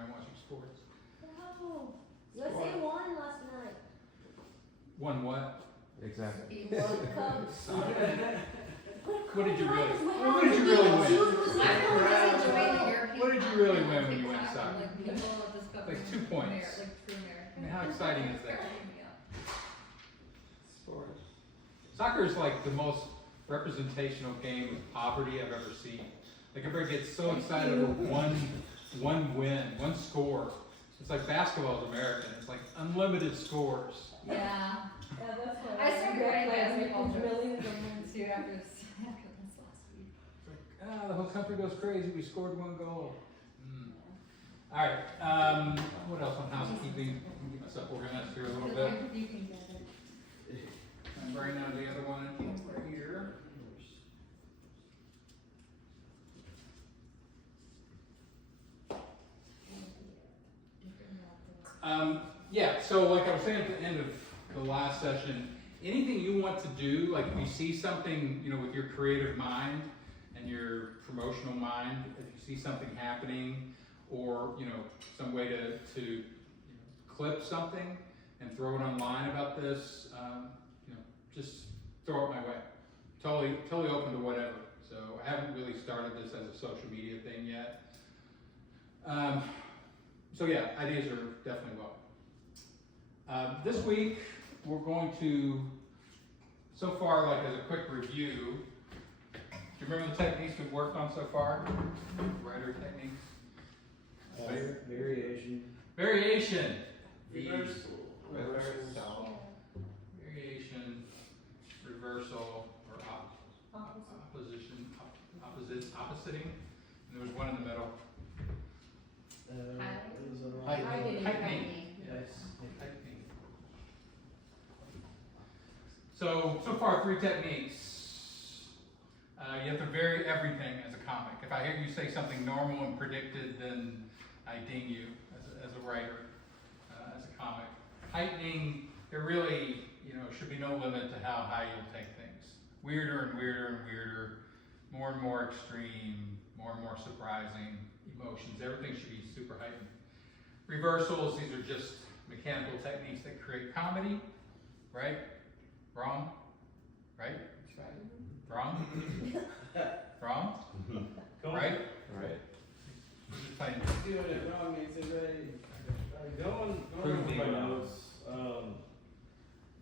around watching sports. No. USA won last night. Won what? Exactly. World Cup. What did you really? What What did you really win? win? What did you really win when you went soccer? Like people discover Like 2 points. like true American. I mean, how exciting is that? Yeah. Sports. Soccer is like the most representational game of poverty I've ever seen. Like everybody gets so excited over one win, one score. It's like basketball is American. It's like unlimited scores. Yeah. Yeah, that's what I started writing basketball jokes. millions of them. Too after this last week. It's like, the whole country goes crazy. We scored 1 goal. All right. What else on housekeeping? Get myself organized here a little bit. You can get it. I'm bringing out the other one right here. Yeah, so like I was saying at the end of the last session, anything you want to do, like if you see something, with your creative mind and your promotional mind, if you see something happening or, some way to clip something and throw it online about this, just throw it my way. Totally open to whatever. So I haven't really started this as a social media thing yet. So yeah, ideas are definitely welcome. This week, we're going to, so far, like as a quick review, do you remember the techniques we've worked on so far? Writer techniques? Variation. Variation. Reversal. Variation, reversal, or opposition, oppositing. And there was one in the middle. Heightening. Yes. Heightening. So far 3 techniques. You have to vary everything as a comic. If I hear you say something normal and predicted, then I ding you as a writer, as a comic. Heightening, there really, should be no limit to how high you'll take things. Weirder and weirder and weirder, more and more extreme, more and more surprising emotions. Everything should be super heightened. Reversals, these are just mechanical techniques that create comedy, right? Wrong? Right? Wrong? Wrong? Right? Right. Just playing. Doing it wrong makes it right. Going Prove over me my wrong. notes,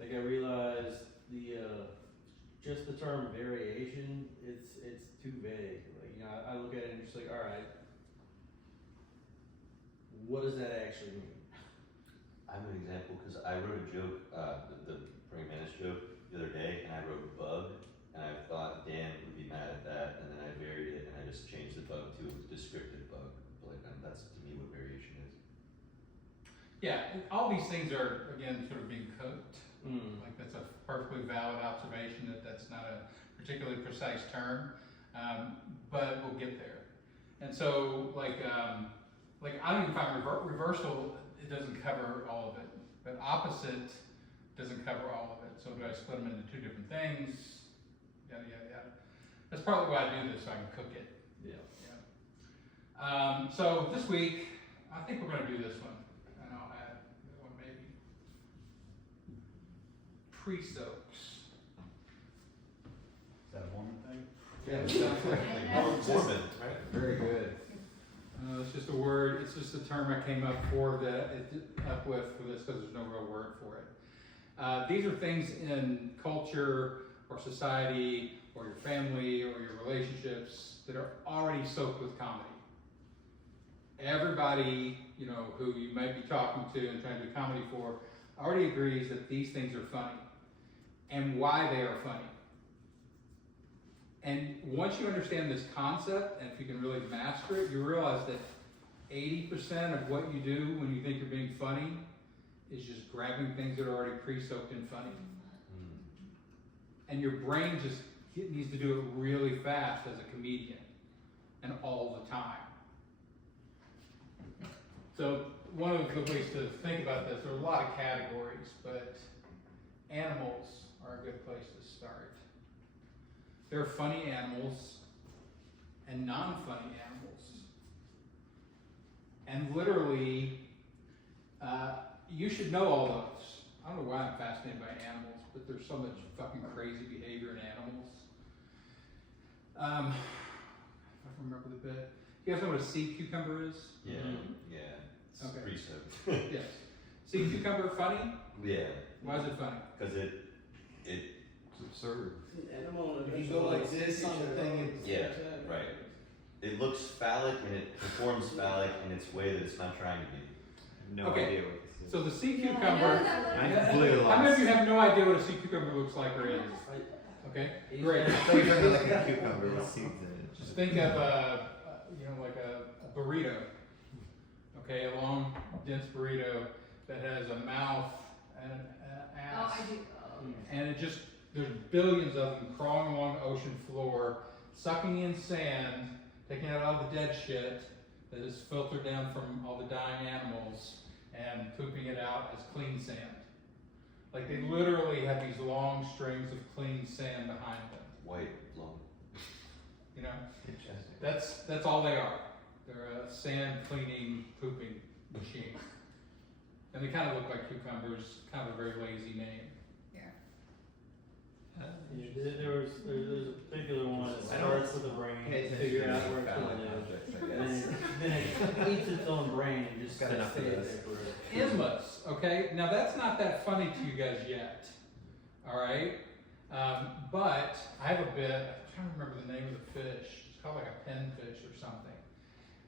like I realized just the term variation, it's too vague. Like, I look at it and just like, all right, what does that actually mean? I'm an example because I wrote a joke, the praying mantis joke, the other day, and I wrote bug, and I thought Dan would be mad at that, and then I varied it, and I just changed the bug to a descriptive bug. Like, that's to me what variation is. Yeah, all these things are, again, sort of being cooked. Mm. Like that's a perfectly valid observation that's not a particularly precise term, but we'll get there. And so, like I don't even find reversal, it doesn't cover all of it, but opposite doesn't cover all of it. So do I split them into 2 different things? Yada, yada, yada. That's partly why I do this, so I can cook it. Yeah. So this week, I think we're going to do this one, and I'll add one maybe. Pre-soaks. Is that a woman thing? Yeah. Woman, right? Very good. It's just a word. It's just a term I came up with for this because there's no real word for it. These are things in culture or society or your family or your relationships that are already soaked with comedy. Everybody, who you might be talking to and trying to do comedy for already agrees that these things are funny and why they are funny. And once you understand this concept, and if you can really master it, you realize that 80% of what you do when you think you're being funny is just grabbing things that are already pre-soaked in funny. And your brain just needs to do it really fast as a comedian and all the time. So one of the ways to think about this, there are a lot of categories, but animals are a good place to start. There are funny animals and non-funny animals. And literally, you should know all those. I don't know why I'm fascinated by animals, but there's so much fucking crazy behavior in animals. If I can remember the bit. You guys know what a sea cucumber is? Yeah, Mhm. yeah. It's Okay. pretty soaked. Yes. Sea cucumber funny? Yeah, Why is it funny? because it It's absurd. Animal. If you go like this on the thing, Yeah, right. It looks phallic and it performs phallic in its way that it's not trying to be. No Okay. idea what this is. So the sea Yeah, I know cucumber. that I'm one. completely How many of you lost. have no idea what a sea cucumber looks like or is? Okay, great. Like a cucumber with seeds in it. Just think of like a burrito. Okay, a long, dense burrito that has a mouth and an Oh, ass. I do. And it just, there's billions of them crawling along the ocean floor, sucking in sand, taking out all the dead shit that is filtered down from all the dying animals and pooping it out as clean sand. Like they literally have these long strings of clean sand behind them, White, long. you know? Interesting. That's all they are. They're a sand cleaning, pooping machine. And they kind of look like cucumbers, kind of a very lazy name. There's a particular one that I don't starts with the brain, Pay attention figure to out where it's phallic gonna live, objects, I and guess. then it eats its own brain and just Got enough of stays this. there forever. Isthmus, okay? Now that's not that funny to you guys yet, all right? But I have a bit, I'm trying to remember the name of the fish. It's called like a pinfish or something.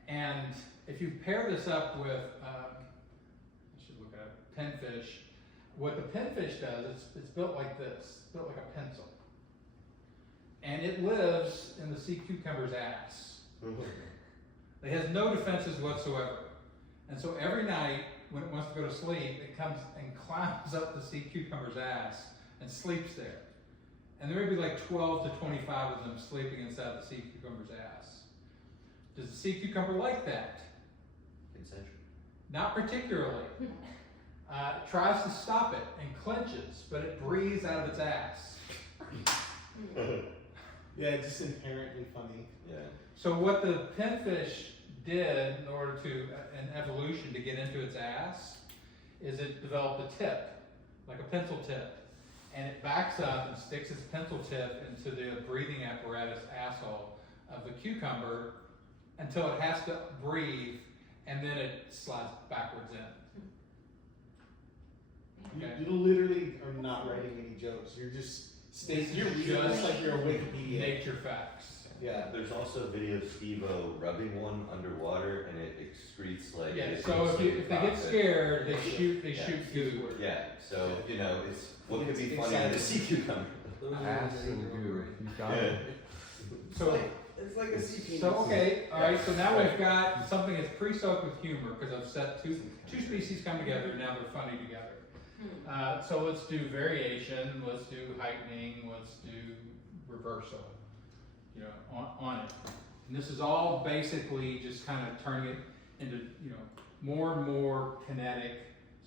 And if you pair this up with, I should look at it, pinfish, what the pinfish does, it's built like this, it's built like a pencil. And it lives in the sea cucumber's ass. It has no defenses whatsoever. And so every night, when it wants to go to sleep, it comes and climbs up the sea cucumber's ass and sleeps there. And there may be like 12 to 25 of them sleeping inside the sea cucumber's ass. Does the sea cucumber like that? Concentric. Not particularly. It tries to stop it and clenches, but it breathes out of its ass. Yeah, it's just inherently funny. Yeah. So what the pinfish did in order to, in evolution, to get into its ass, is it developed a tip, like a pencil tip. And it backs up and sticks its pencil tip into the breathing apparatus asshole of the cucumber until it has to breathe, and then it slides backwards in. Okay. You literally are not writing any jokes. You're just stating. You're Just like you're a Wikipedia. Nature facts. Yeah. There's also a video of Steve-O rubbing one underwater and it excretes like. Yeah, it's so if they insane get profit. scared, they shoot Yeah. goo. Yeah, so, it's, what could be It's funny in a exciting. sea cucumber? Ass and goo. You got Yeah. it. So, It's like a sea penis. so okay, all right. So now we've got something that's pre-soaked with humor because I've set two species come together. Now they're funny together. So let's do variation. Let's do heightening. Let's do reversal. You know, on it. And this is all basically just kind of turning it into more and more kinetic,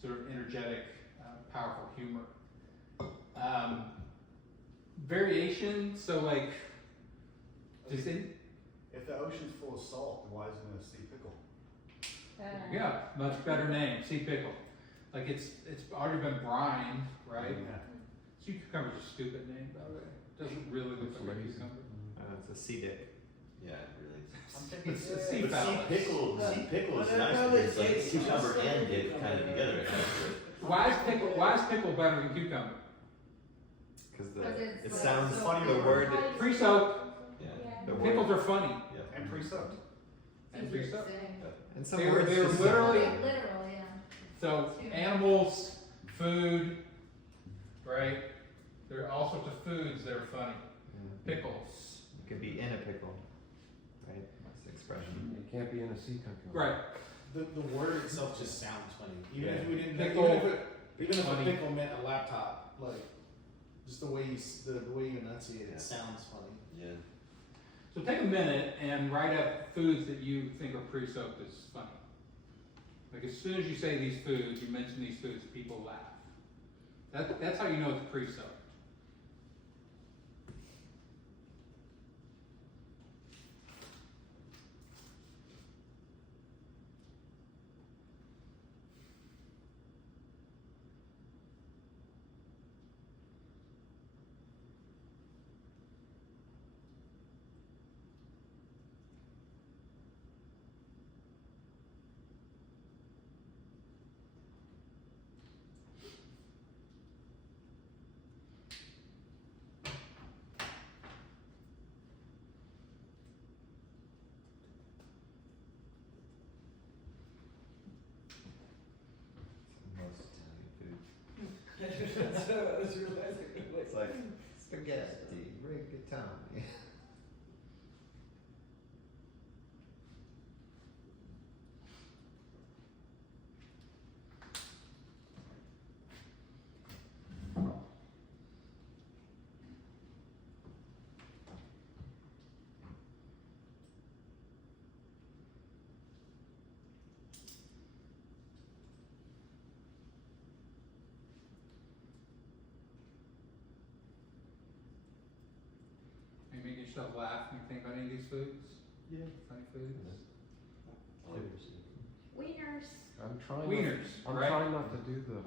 sort of energetic, powerful humor. Variation. So like, does it? If the ocean's full of salt, why isn't it a sea pickle? Yeah, much better name, sea pickle. Like it's already been brined, right? Yeah. Sea cucumber's a stupid name, by the way. Doesn't really look like a cucumber. It's a sea dick. Yeah, really. It's a sea But phallus. sea pickle is But nice no, because they like say cucumber it's and dip not kind of together. Why is pickle better than cucumber? Because it's it like sounds so funny, the word. Pre-soaked. Yeah. The word. Pickles are funny. And pre-soaked. And pre-soaked. And some They're words just literally- Literally, yeah. So animals, food, right? There are all sorts of foods that are funny. Yeah. Pickles. It could be in a pickle, right? That's the expression. It can't be in a sea cucumber. Right. The word itself just sounds funny. Even if we didn't, Pickle. even if a Funny. pickle meant a laptop, like just the way the way you enunciate it, Yeah. sounds funny. Yeah. So take a minute and write up foods that you think are pre-soaked as funny. Like as soon as you say these foods, you mention these foods, people laugh. That's how you know it's pre-soaked. spaghetti, rigatoni. Are you making yourself laugh when you think about any of these foods? Yeah. Funny foods? Wieners. I'm trying. Wieners, I'm right? trying not to do the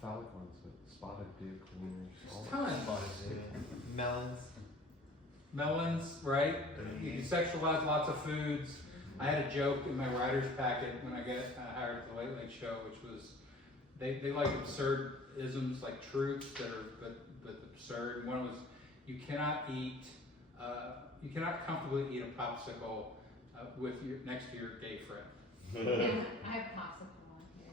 phallic ones, the spotted dick wieners. There's tons. Melons. Melons, right? You can sexualize lots of foods. I had a joke in my writer's packet when I got hired at the Late Late Show, which was they like absurd isms, like truths that are but absurd. One was you cannot comfortably eat a popsicle with your next to your gay friend. Yeah, I have popsicle on here,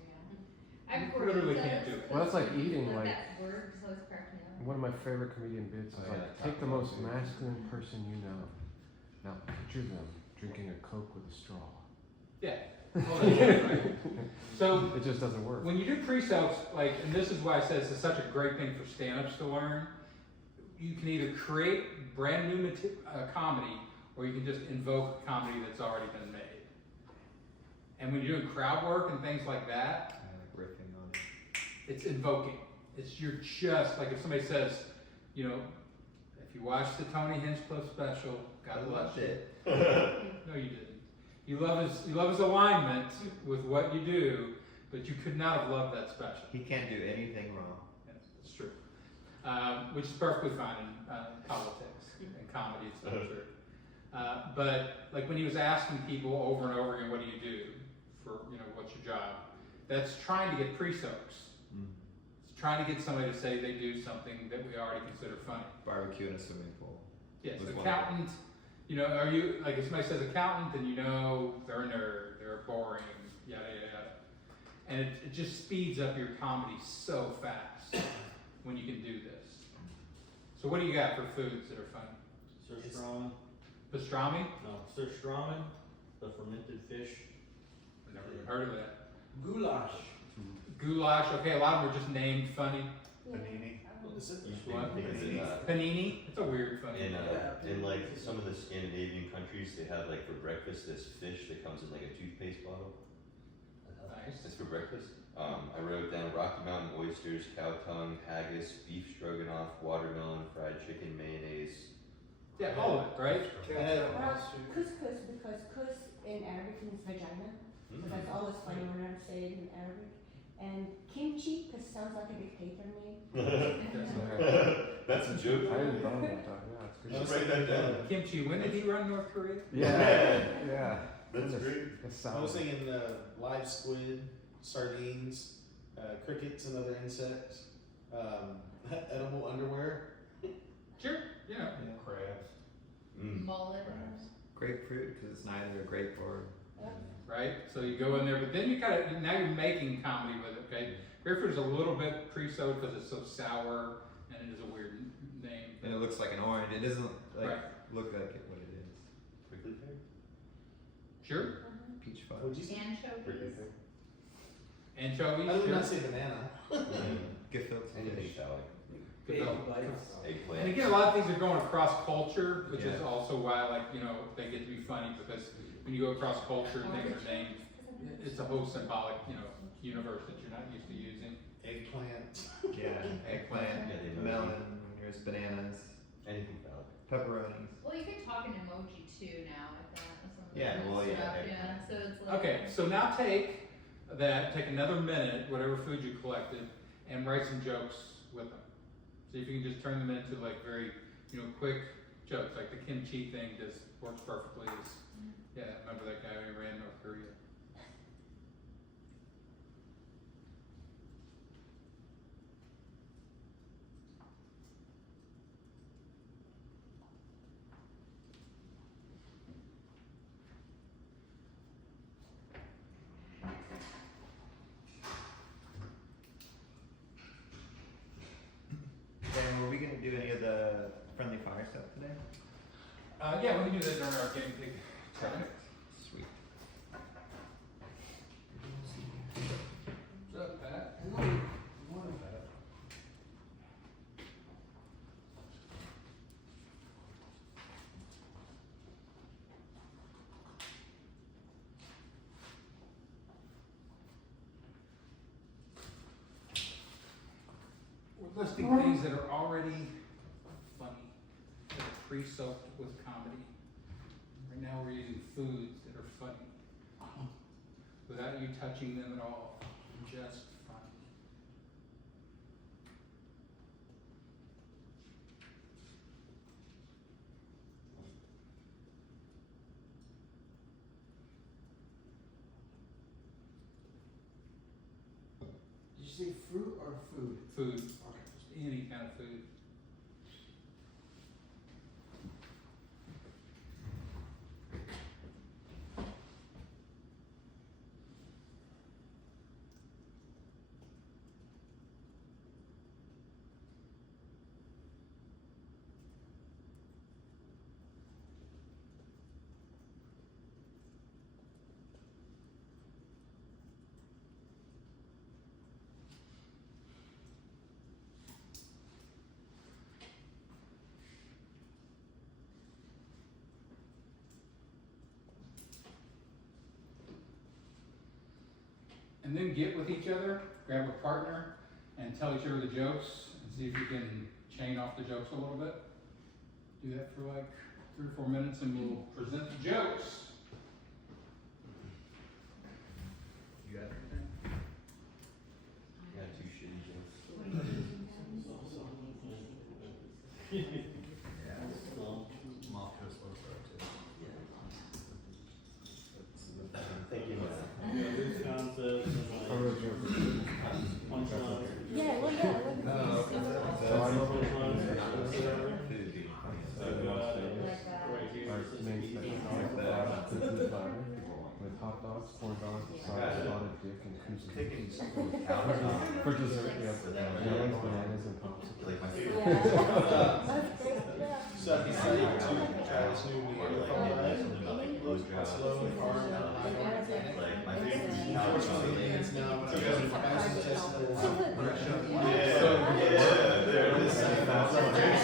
yeah. You I've heard literally those- can't do it. Well, that's like eating, Like like- that word just always cracked me up. One of my favorite comedian bits is Oh, like, yeah, take the Taco most Bell, too. masculine person you know. Now picture them drinking a Coke with a straw. Yeah. Oh, that's right. So It just doesn't work. when you do pre-sales, like, and this is why I said this is such a great thing for stand-ups to learn. You can either create brand new comedy, or you can just invoke comedy that's already been made. And when you're doing crowd work and things like that, I like riffing on it. it's invoking. You're just like if somebody says, you know, if you watched the Tony Hinchcliffe special, God bless you. it. No, you didn't. You love his alignment with what you do, but you could not have loved that special. He can't do anything wrong. Yes, it's true. Which is perfectly fine in politics and comedy. It's not true. But like when he was asking people over and over again, "What do you do for what's your job?" That's trying to get pre-soaks. It's trying to get somebody to say they do something that we already consider funny. Barbecue in a swimming pool. Yes, Was one accountant. Are you like if somebody says accountant, then you know they're a nerd, they're boring, yada yada yada. And it just speeds up your comedy so fast when you can do this. So what do you got for foods that are funny? Surströmming, Pastrami? no, surströmming, the fermented fish. I've never even heard of that. Goulash. Goulash. Okay, a lot of them are just named funny. Panini. What is it? What? Because in, Panini. It's a weird funny. in like some of the Scandinavian countries, they have like for breakfast this fish that comes in like a toothpaste bottle. Nice. It's for breakfast. I wrote down Rocky Mountain oysters, cow tongue, haggis, beef stroganoff, watermelon, fried chicken, mayonnaise. Yeah, all of it, right? Couscous, because kus in Arabic means vagina. So that's always funny when I say it in Arabic. And kimchi, because it sounds like a dictator name. That's a joke. I hadn't thought about that. Yeah, it's You good. should write that down. Kimchi. When did he run North Korea? Yeah, yeah. That's great. It's I was salad. thinking live squid, sardines, crickets and other insects, edible underwear. Sure. Yeah. Crabs. Mullet. Grapefruit, because it's neither a grape or. Right? So you go in there, but then now you're making comedy with it, okay? Grapefruit is a little bit pre-sowed because it's so sour and it is a weird name. And it looks like an orange. It doesn't like Right. look like what it is. Prickly pear? Sure. Peach fudge. What'd you say? Prickly Anchovies. pear? Anchovies. I would Sure. not say banana. Gefilte Anything fish. phallic. And Eggplant. again, a lot of things are going across culture, which is Yeah. also why, they get to be funny because when you go across culture, things are named. It's a whole symbolic, universe that you're not used to using. Eggplant. Yeah, eggplant, Yeah, the emoji. melon, there's bananas, Anything phallic. pepperonis. Well, you can talk in emoji too now with that. With some of the Yeah, different well, yeah, stuff, eggplant. So it's like. Okay, so now take another minute, whatever food you collected, and write some jokes with them. See if you can just turn them into like very, quick jokes. Like the kimchi thing just works perfectly. Remember that guy who ran North Korea? Dan, were we gonna do any of the up today? Yeah, we can do that during our game pig time. Sweet. What's up, Pat? We're listing things that are already funny, that are pre-soaked with comedy. Right now we're using foods that are funny, without you touching them at all, just funny. Did you say fruit or food? Food, just any kind of food. And then get with each other, grab a partner, and tell each other the jokes, and see if you can chain off the jokes a little bit. Do that for like 3 or 4 minutes, and we'll present the jokes. You got everything? Yeah, 2 shitty jokes. Yeah. Moth goes slow start too. I'm thinking Loose concepts and I wrote a joke. punchlines. Yeah, well, yeah, well, Oh, okay. So I wrote food being Like, Right here, our it says main easy. special sauce, cookie platter with hot dogs, corn dogs, sauce, spotted dick, and crucial. For dessert, we have melons, bananas, and popsicles. like my yeah. favorite. That's great, yeah. So I'd be ready to try this new Neanderthal diet. Slow and hard. Like my favorite. Unfortunately, it's now because of acid test. There it is.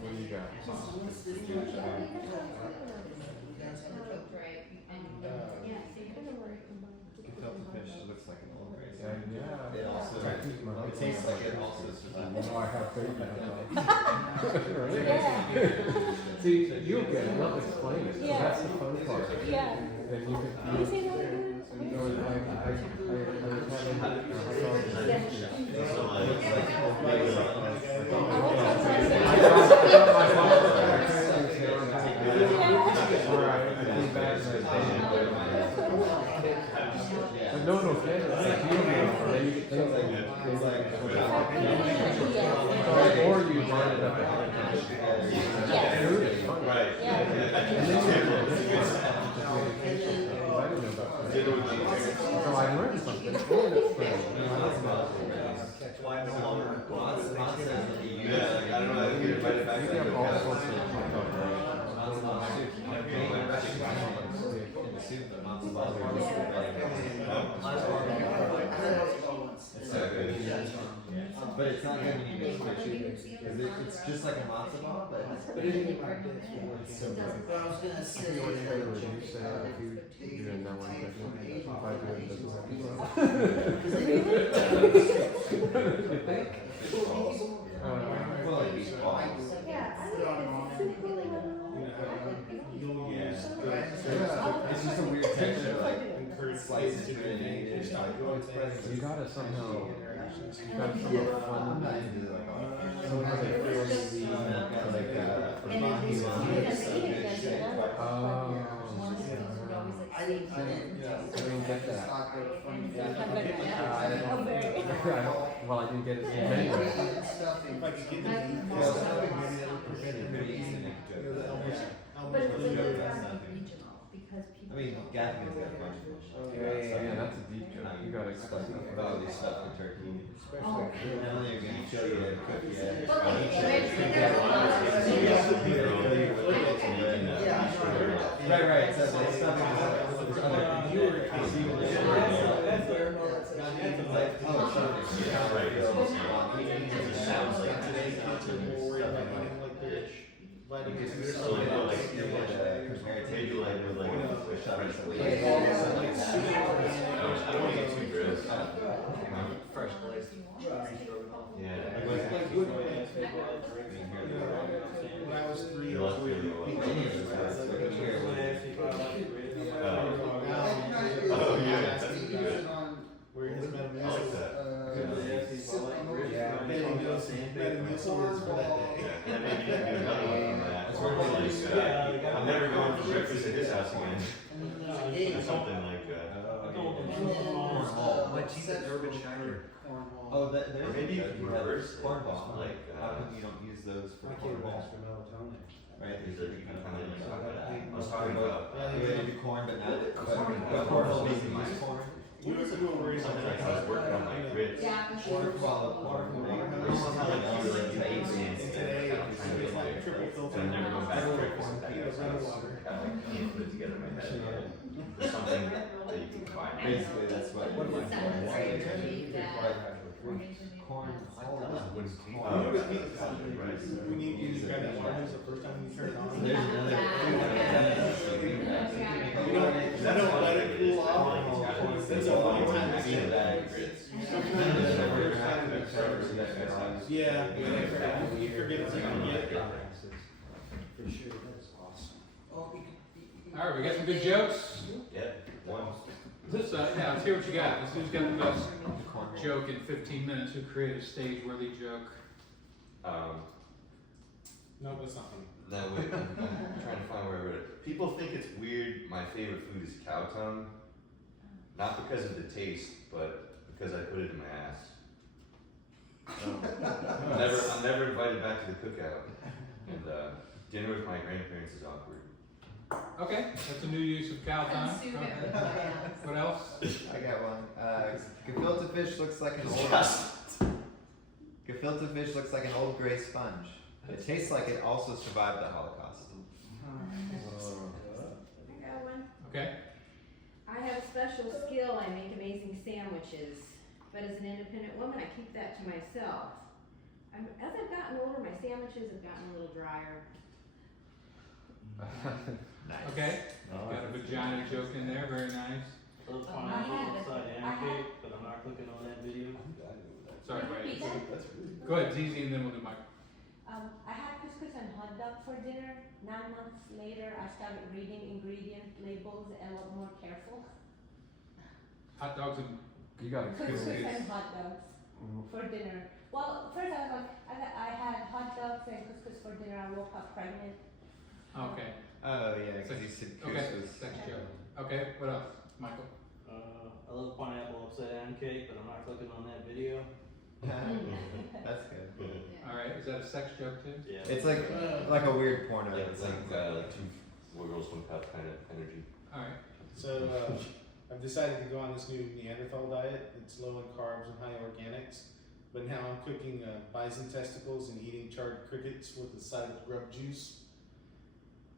What do you got? You can tell the fish looks like an old race. Yeah. It also, It tastes like it also is just. I have faith in that. Yeah. See, you'll get it, they'll explain it, so Yeah. that's the fun part. Yeah. And you can, Can you say that again? you know, like, I was having a hot dog. So like, But no offense, it's like you know, then you get or you line it up ahead of time. Food is fun. right. Yeah. And then you get I didn't know about that. So I learned something. And it's fun. I like that. Why no longer? Yeah, like, I don't know, I think it might have You actually. can have all sorts of hot dog But it's not good when you mix with chicken, because it's just like a matzo ball, but it's so good. I was gonna say. You say if you do that one thing, if I do it, does it have to You think? Well, like these balls. Yeah, I like it. You'll use It's just a weird texture, like encourage slices kids to it in, do and it. start going to You gotta somehow, you gotta somehow fun. Somehow they feel like I didn't get that. I don't Well, I didn't get it anyway. If I could get the That's details, awesome. maybe that would prevent it. Pretty easy to make a You know, the joke. Elmer's, Yeah. But Elmer's it's really a good. good That's nothing. regional, because people. I mean, Gaffney's got a bunch of them. Yeah, that's a deep joke. You gotta explain that. Oh, they stuffed the turkey. Oh. Not only are gonna show you how to cook yet. Well, there's a lot of- Right, so like stuffing is other oh, something. Yeah, right. It sounds like Today's kids are more worried about eating like they're letting Because it we're do so something like, else. compared to Maybe like with like a shot or something. Like, I don't want to get too gross. Fresh place. Yeah. Like good things. When I was 3, You're lucky we you're the people one. Oh, yeah, that's good. where his I like metamorphosis was for that day. Yeah, and maybe you can do another one on that. Or like, I'm never going for breakfast at his house again. Or something like that. Like cheese at Urban Shiner. Oh, there's Or maybe you can reverse it. cornball. Like, How come you don't use those for My kid cornball? was from melatonin. Right, Is there's that a you kind can of kind of like I was talking about. you would do corn, but not cornball doesn't use corn. You were worried Something like I was working on my grits. Yeah, for sure. Cornball, corn. It's just how like you like you ate and Today, I'm trying to it's get like like triple filter. and I never go back to breakfast at that Yeah, guy's running house. water. I can't put it together in my head. There's something that you can combine. Basically, that's what. What was that? Right. Corn. We need you to grab that water the first time you turn it on. There's another. I don't let it cool off. That's a long time to get that. Yeah, you forget it's gonna get. For sure, that's awesome. Alright, we got some good jokes. Yep, one. This, yeah, let's hear what you got. Let's see who's got the best joke in 15 minutes. Who created a stage-worthy joke? No, that's not funny. That way, I'm trying to find where I wrote it. People think it's weird. My favorite food is cow tongue, not because of the taste, but because I put it in my ass. I'm never invited back to the cookout, and dinner with my grandparents is awkward. Okay, that's a new use of cow tongue. Consume it Okay. with my hands. What else? I got one. Gefilte fish looks like an old. Gefilte fish looks like an old gray sponge. It tastes like it also survived the Holocaust. I got one. Okay. I have a special skill. I make amazing sandwiches. But as an independent woman, I keep that to myself. As I've gotten older, my sandwiches have gotten a little drier. Okay. Got a vagina joke in there. Very nice. Love I pineapple had it. upside I down had- cake, but I'm not clicking on that video. Sorry, Repeat wait. that. Go ahead, Zizi, and then we'll do Mike. I had couscous and hot dog for dinner. 9 months later, I started reading ingredient labels and a lot more careful. Hot dogs and You gotta Couscous cook and hot dogs for dinner. Well, first I was like, I had hot dogs and couscous for dinner. I woke up pregnant. okay. Oh yeah, because you said Okay. couscous. Sex joke. Okay. What else, Michael? I love pineapple upside down cake, but I'm not clicking on that video. That's good. All right. Is that a sex joke too? Yeah. It's like a weird porno. Like It's it's like like two girls, one cup kind of energy. All right. So, I've decided to go on this new Neanderthal diet. It's low in carbs and high organics. But now I'm cooking bison testicles and eating charred crickets with a side of grub juice.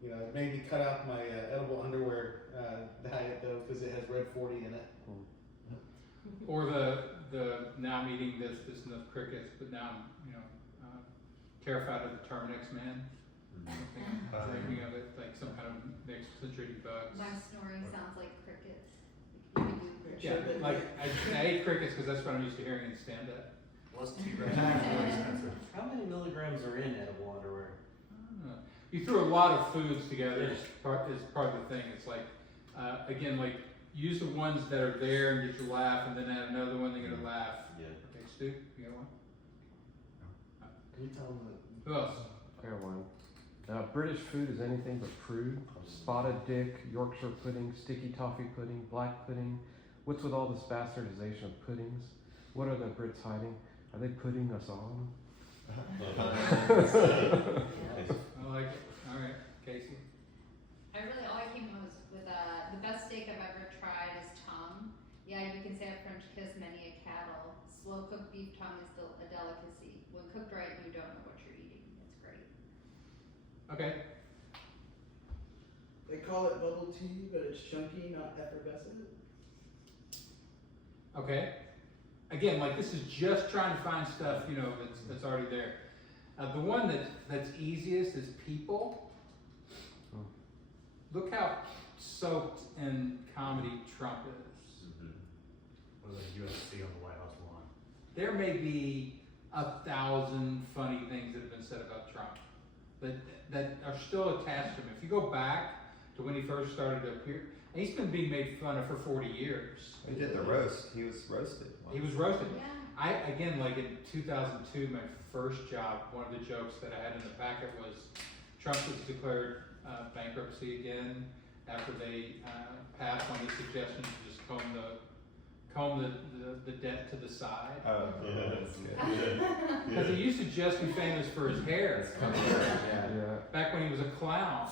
You know, it made me cut out my edible underwear diet though, because it has Red 40 in it. Or the now I'm eating this enough crickets, but now I'm terrified of the Terminex man. I'm thinking of it like some kind of mixed citrus bugs. My snoring sounds like crickets. You can do crickets. Yeah, like I ate crickets because that's what I'm used to hearing in stand-up. Plus T-Rex is more expensive. How many milligrams are in edible underwear? You threw a lot of foods together is part of the thing. It's like, again, like use the ones that are there and get your laugh, and then add another one to get a laugh. Yeah. Okay, Stu, you got one? Can you tell them Who else? I got one. British food is anything but prude. Spotted dick, Yorkshire pudding, sticky toffee pudding, black pudding. What's with all this bastardization of puddings? What are the Brits hiding? Are they putting us on? I like it. All right, Casey. All I came up with the best steak I've ever tried is tongue. Yeah, you can say a French kiss many a cattle. Slow cooked beef tongue is still a delicacy. When cooked right, you don't know what you're eating. It's great. Okay. They call it bubble tea, but it's chunky, not effervescent. Okay. Again, like this is just trying to find stuff, you know, that's already there. The one that's easiest is people. Oh. Look how soaked in comedy Trump is. What is that USC on the White House lawn? There may be 1,000 funny things that have been said about Trump that are still attached to him. If you go back to when he first started to appear, and he's been being made fun of for 40 years. He did the roast. He was roasted. He was roasted. Yeah. Again, like in 2002, my first job, one of the jokes that I had in the packet was Trump was declared bankruptcy again after they passed one of the suggestions to just comb the debt to the side. Oh, yeah, that's good. Because he used to just be famous for his hair. Yeah. Yeah. Back when he was a clown.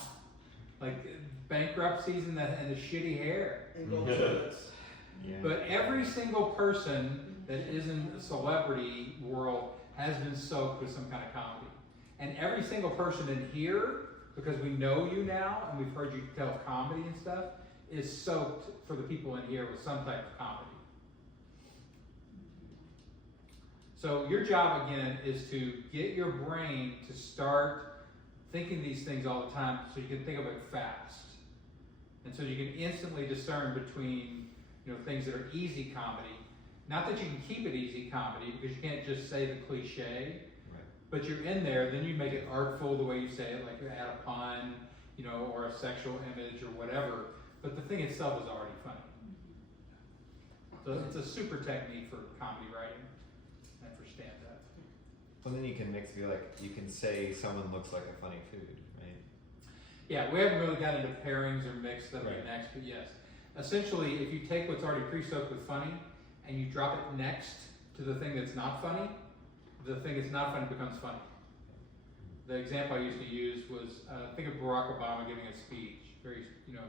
Like bankruptcies and the shitty hair. And gold toilets. Yeah. But every single person that is in the celebrity world has been soaked with some kind of comedy. And every single person in here, because we know you now and we've heard you tell comedy and stuff, is soaked for the people in here with some type of comedy. So your job again is to get your brain to start thinking these things all the time so you can think of it fast. And so you can instantly discern between, you know, things that are easy comedy. Not that you can keep it easy comedy because you can't just say the cliche, Right. but you're in there, then you make it artful the way you say it, like you add a pun, you know, or a sexual image or whatever. But the thing itself is already funny. So it's a super technique for comedy writing and for stand-up. Well, then you can mix. Be like, you can say someone looks like a funny food, right? Yeah, we haven't really got into pairings or mix that will be Right. next, but yes. Essentially, if you take what's already pre-soaked with funny and you drop it next to the thing that's not funny, the thing that's not funny becomes funny. The example I used to use was, think of Barack Obama giving a speech. Very, you know,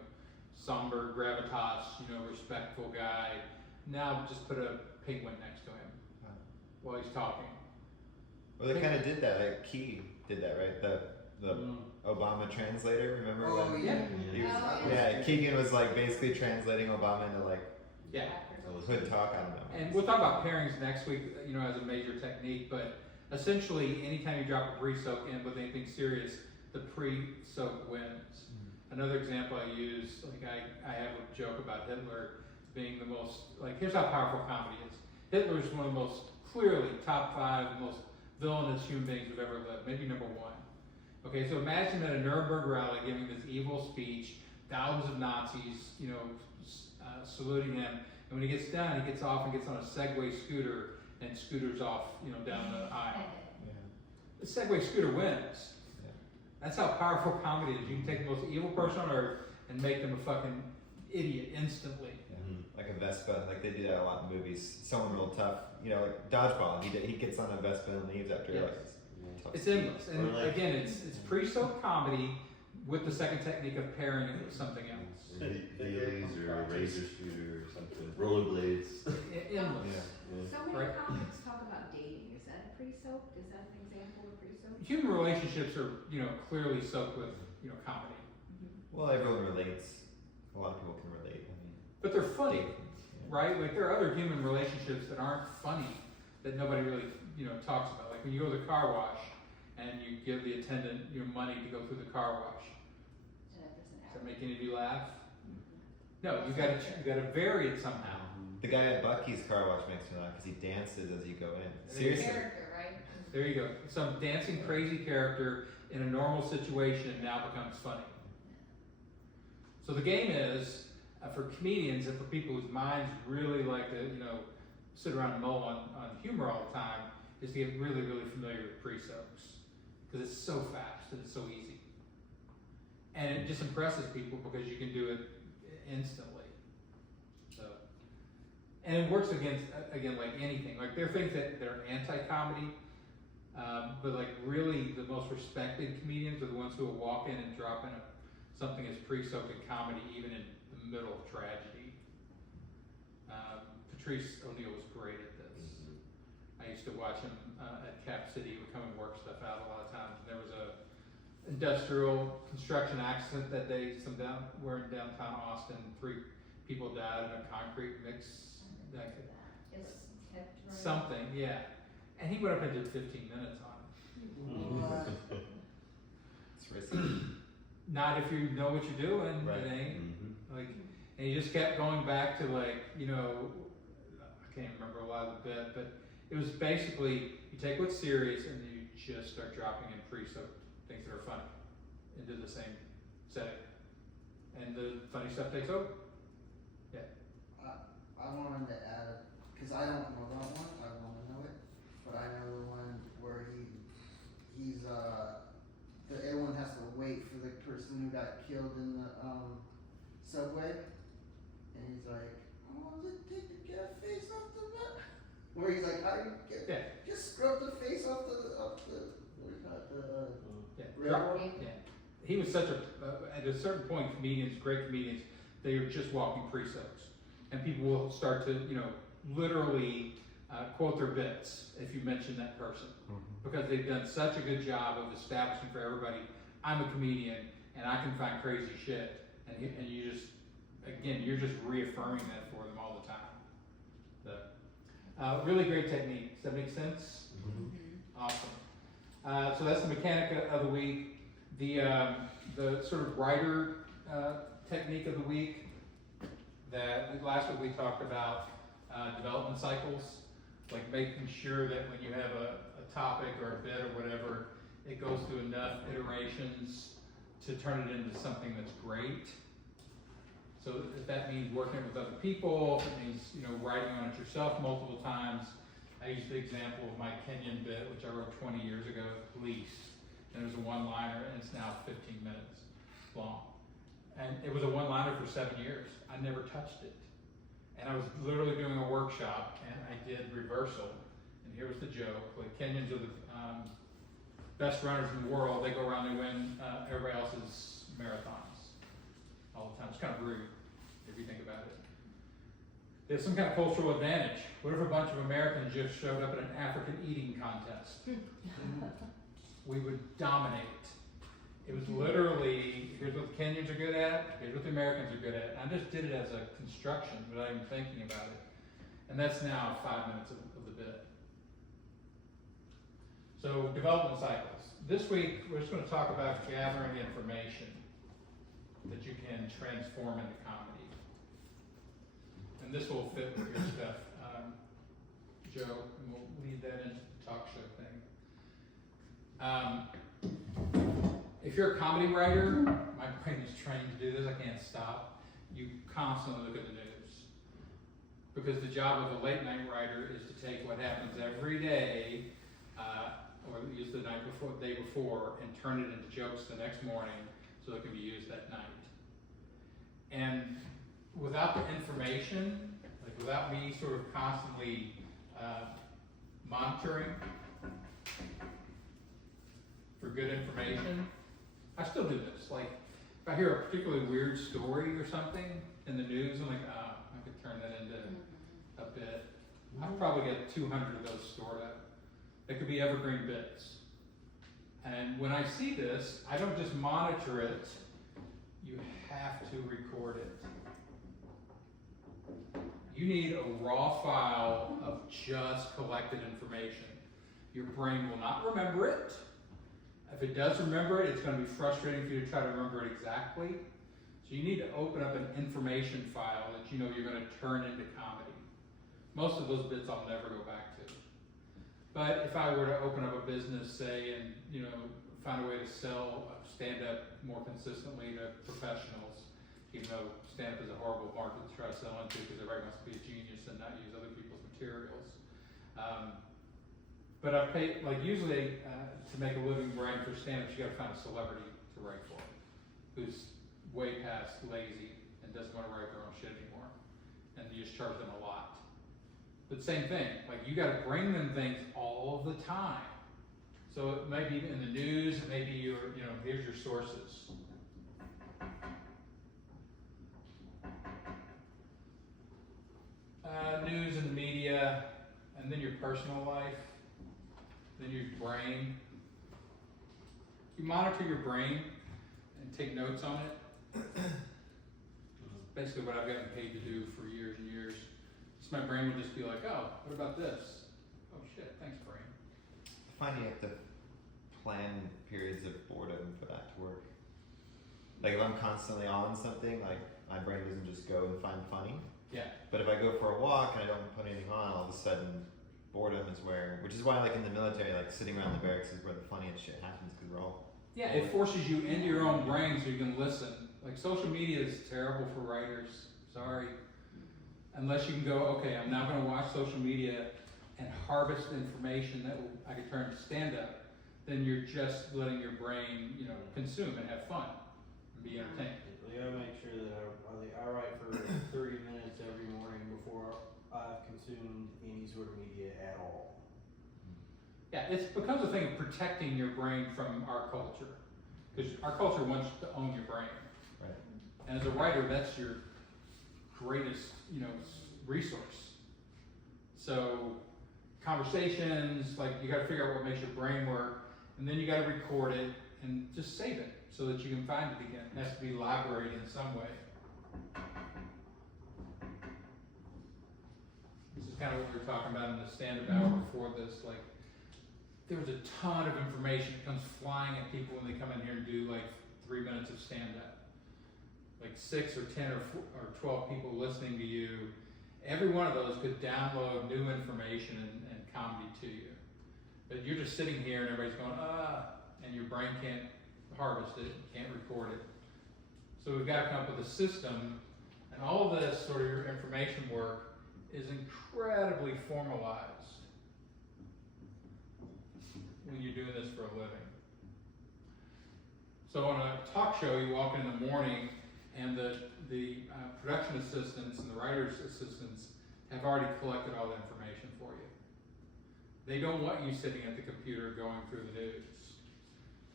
somber, gravitas, you know, respectful guy. Now just put a penguin next to him while he's talking. Well, they kind of did that. Like Key did that, right? The Obama translator. Remember? Oh, when yeah. He was, Oh, yeah. Keegan was like basically translating Obama into like Yeah. hood talk. I don't know. And we'll talk about pairings next week, you know, as a major technique, but essentially anytime you drop a pre-soak in with anything serious, the pre-soak wins. Another example I use, like I have a joke about Hitler being the most, like here's how powerful comedy is. Hitler's one of the most clearly top 5 most villainous human beings who've ever lived, maybe number 1. Okay, so imagine at a Nuremberg rally giving this evil speech, thousands of Nazis, you know, saluting him, and when he gets done, he gets off and gets on a Segway scooter and scooters off, you know, down the aisle. Yeah. The Segway scooter wins. Yeah. That's how powerful comedy is. You can take the most evil person on earth and make them a fucking idiot instantly. Yeah. Like a Vespa, like they do that a lot in movies. Someone real tough, you know, like Dodgeball. He gets on a Vespa and leaves after Yes. like tough It's speech. endless. And Or like- again, it's pre-soaked comedy with the second technique of pairing it with something else. Heelys or a razor scooter or something. Rollerblades. Endless. Yeah. So many Right. comics talk about dating. Is that a pre-soaked? Is that an example of pre-soaked? Human relationships are, you know, clearly soaked with, you know, comedy. Well, everyone relates. A lot of people can relate. I mean, But they're funny, dating, yeah. right? Like there are other human relationships that aren't funny that nobody really, you know, talks about. Like when you go to the car wash and you give the attendant your money to go through the car wash. Does that make any of you laugh? No, you gotta vary it somehow. The guy at Bucky's car wash makes me laugh because he dances as you go in. Seriously. Character, right? There you go. Some dancing crazy character in a normal situation now becomes funny. So the game is, for comedians and for people whose minds really like to, you know, sit around and mull on humor all the time, is to get really, really familiar with pre-soaks. Because it's so fast and it's so easy. And it just impresses people because you can do it instantly. So, And it works against, again, like anything. Like there are things that are anti-comedy, but like really the most respected comedians are the ones who will walk in and drop in something as pre-soaked in comedy, even in the middle of tragedy. Patrice O'Neill was great at this. I used to watch him at Cap City. He would come and work stuff out a lot of times. And there was a industrial construction accident that day. We're in downtown Austin. 3 people died in a concrete mix. It was kept running. Something, yeah. And he went up and did 15 minutes on it. It's risky. Not if you know what you're doing, Right. it ain't. Mm-hmm. Like, and he just kept going back to like, you know, I can't remember a lot of the bit, but it was basically you take what's serious and you just start dropping in pre-soaked things that are funny into the same setting, and the funny stuff takes over. I wanted to add, because I don't know that one, I want to know it, but I know the one where everyone has to wait for the person who got killed in the subway, and he's like, how long does it take to get a face off the butt? Where he's like, how do you get, just scrub the face off the what do you call it, railroad? Yeah. He was such at a certain point, great comedians, they are just walking pre-soaks. And people will start to, you know, literally quote their bits if you mention that person. Because they've done such a good job of establishing for everybody, I'm a comedian and I can find crazy shit. And you just, again, you're just reaffirming that for them all the time. So, really great technique. Does that make sense? Awesome. So that's the mechanic of the week. The sort of writer technique of the week. That last week we talked about development cycles, like making sure that when you have a topic or a bit or whatever, it goes through enough iterations to turn it into something that's great. So if that means working with other people, if it means, you know, writing on it yourself multiple times. I used the example of my Kenyan bit, which I wrote 20 years ago at police, and it was a one-liner, and it's now 15 minutes long. And it was a one-liner for 7 years. I never touched it. And I was literally doing a workshop, and I did reversal. And here was the joke. Like, Kenyans are the best runners in the world. They go around and win everybody else's marathons all the time. It's kind of rude, if you think about it. There's some kind of cultural advantage. What if a bunch of Americans just showed up at an African eating contest? We would dominate. It was literally, here's what the Kenyans are good at, here's what the Americans are good at. And I just did it as a construction without even thinking about it. And that's now 5 minutes of the bit. So, development cycles. This week, we're just going to talk about gathering information that you can transform into comedy. And this will fit with your stuff, Joe, and we'll lead that into the talk show thing. If you're a comedy writer, my brain is trained to do this, I can't stop. You constantly look at the news. Because the job of a late night writer is to take what happens every day, or use the day before, and turn it into jokes the next morning so it can be used that night. And without the information, like without me sort of constantly monitoring for good information, I still do this. Like, if I hear a particularly weird story or something in the news, I'm like, I could turn that into a bit. I've probably got 200 of those stored up. They could be evergreen bits. And when I see this, I don't just monitor it, you have to record it. You need a raw file of just collected information. Your brain will not remember it. If it does remember it, it's going to be frustrating for you to try to remember it exactly. So you need to open up an information file that you know you're going to turn into comedy. Most of those bits I'll never go back to. But if I were to open up a business, say, and you know, find a way to sell stand-up more consistently to professionals, even though stand-up is a horrible market to try to sell into because everybody wants to be a genius and not use other people's materials. But I've paid, like usually to make a living writing for stand-up, you gotta find a celebrity to write for, who's way past lazy and doesn't want to write their own shit anymore. And you just charge them a lot. But same thing, like you gotta bring them things all the time. So it may be in the news, it may be your, you know, here's your sources. News and the media, and then your personal life, then your brain. You monitor your brain and take notes on it. Basically what I've gotten paid to do for years and years. So my brain would just be like, oh, what about this? Oh shit, thanks brain. I find you have to plan periods of boredom for that to work. Like if I'm constantly on something, like my brain doesn't just go and find funny. Yeah. But if I go for a walk and I don't put anything on, all of a sudden boredom is where, which is why like in the military, like sitting around the barracks is where the funniest shit happens because we're all. Yeah, it forces you into your own brain so you can listen. Like social media is terrible for writers. Sorry. Unless you can go, okay, I'm now going to watch social media and harvest information that I can turn to stand up. Then you're just letting your brain, you know, consume and have fun and be entertained. We gotta make sure that I write for 30 minutes every morning before I've consumed any sort of media at all. Yeah, it's becomes a thing of protecting your brain from our culture. Because our culture wants to own your brain. Right. And as a writer, that's your greatest, you know, resource. So conversations, like you gotta figure out what makes your brain work, and then you gotta record it and just save it so that you can find it again. It has to be libraried in some way. This is kind of what we were talking about in the stand-up hour before this, like, there's a ton of information that comes flying at people when they come in here and do like 3 minutes of stand-up. Like 6 or 10 or 12 people listening to you. Every one of those could download new information and comedy to you. But you're just sitting here and everybody's going, and your brain can't harvest it, can't record it. So we've got to come up with a system, and all of this sort of your information work is incredibly formalized when you're doing this for a living. So on a talk show, you walk in the morning, and the production assistants and the writer's assistants have already collected all the information for you. They don't want you sitting at the computer going through the news.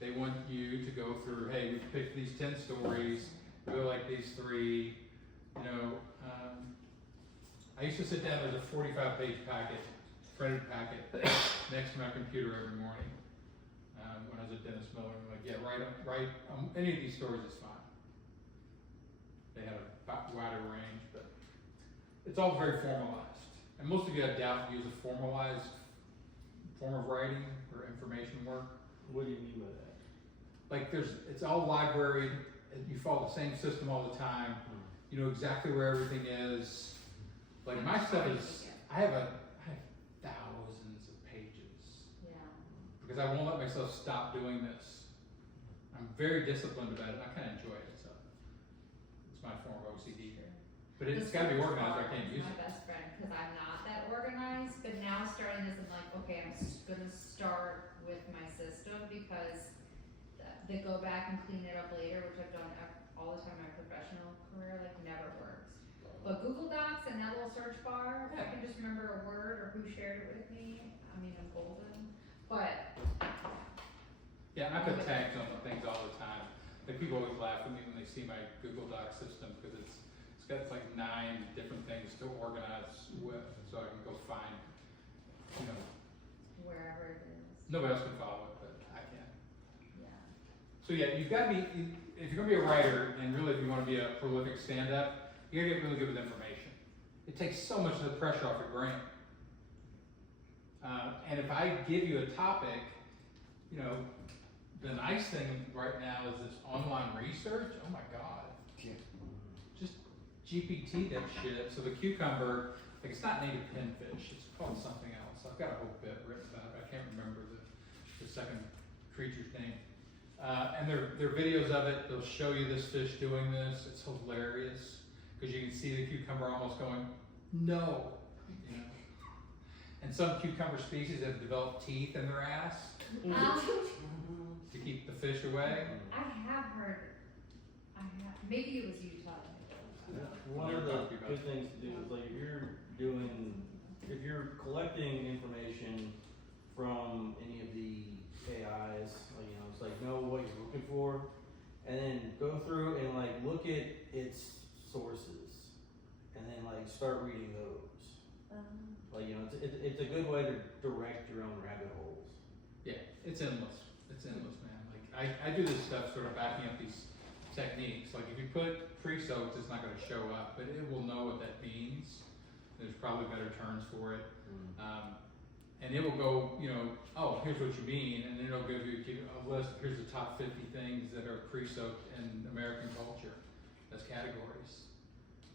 They want you to go through, hey, we've picked these 10 stories, really like these 3, you know. I used to sit down, there's a 45-page packet, printed packet, next to my computer every morning when I was at Dennis Miller. I'm like, yeah, write any of these stories is fine. They had a wider range, but it's all very formalized. And most of you, I doubt, use a formalized form of writing or information work. What do you mean by that? Like it's all libraried, you follow the same system all the time, you know exactly where everything is. Like my stuff is, I have thousands of pages. Yeah. Because I won't let myself stop doing this. I'm very disciplined about it, and I kind of enjoy it, so it's my form of OCD. But it's got to be organized, or I can't use my it. best friend, because I'm not that organized, but now starting this, I'm like, okay, I'm gonna start with my system, because the go back and clean it up later, which I've done all the time in my professional career, like never works. But Google Docs and that little search bar, if I can just remember a word or who shared it with me, I mean, I'm golden. But Yeah, I put tags on things all the time. Like people always laugh at me when they see my Google Docs system, because it's got like 9 different things to organize with, so I can go find, you know. wherever it is. Nobody else can follow it, but I can. Yeah. So yeah, you've got to be, if you're gonna be a writer, and really if you want to be a prolific stand-up, you gotta get really good with information. It takes so much of the pressure off your brain. And if I give you a topic, you know, the nice thing right now is this online research. Oh my God. Just GPT that shit. So the cucumber, like it's not native pinfish, it's called something else. I've got a whole bit written about it. I can't remember the second creature's name. And there are videos of it. They'll show you this fish doing this. It's hilarious because you can see the cucumber almost going, no. You know? And some cucumber species have developed teeth in their ass to keep the fish away. I have heard, maybe it was Utah. One of the good things to do is like if you're doing if you're collecting information from any of the AIs, like, you know, it's like know what you're looking for, and then go through and like look at its sources, and then like start reading those. Like, you know, it's a good way to direct your own rabbit holes. Yeah, it's endless. It's endless, man. Like I do this stuff sort of backing up these techniques. Like if you put pre-soaked, it's not going to show up, but it will know what that means. There's probably better terms for it. And it will go, you know, oh, here's what you mean, and then it'll give you a list. Here's the top 50 things that are pre-soaked in American culture as categories.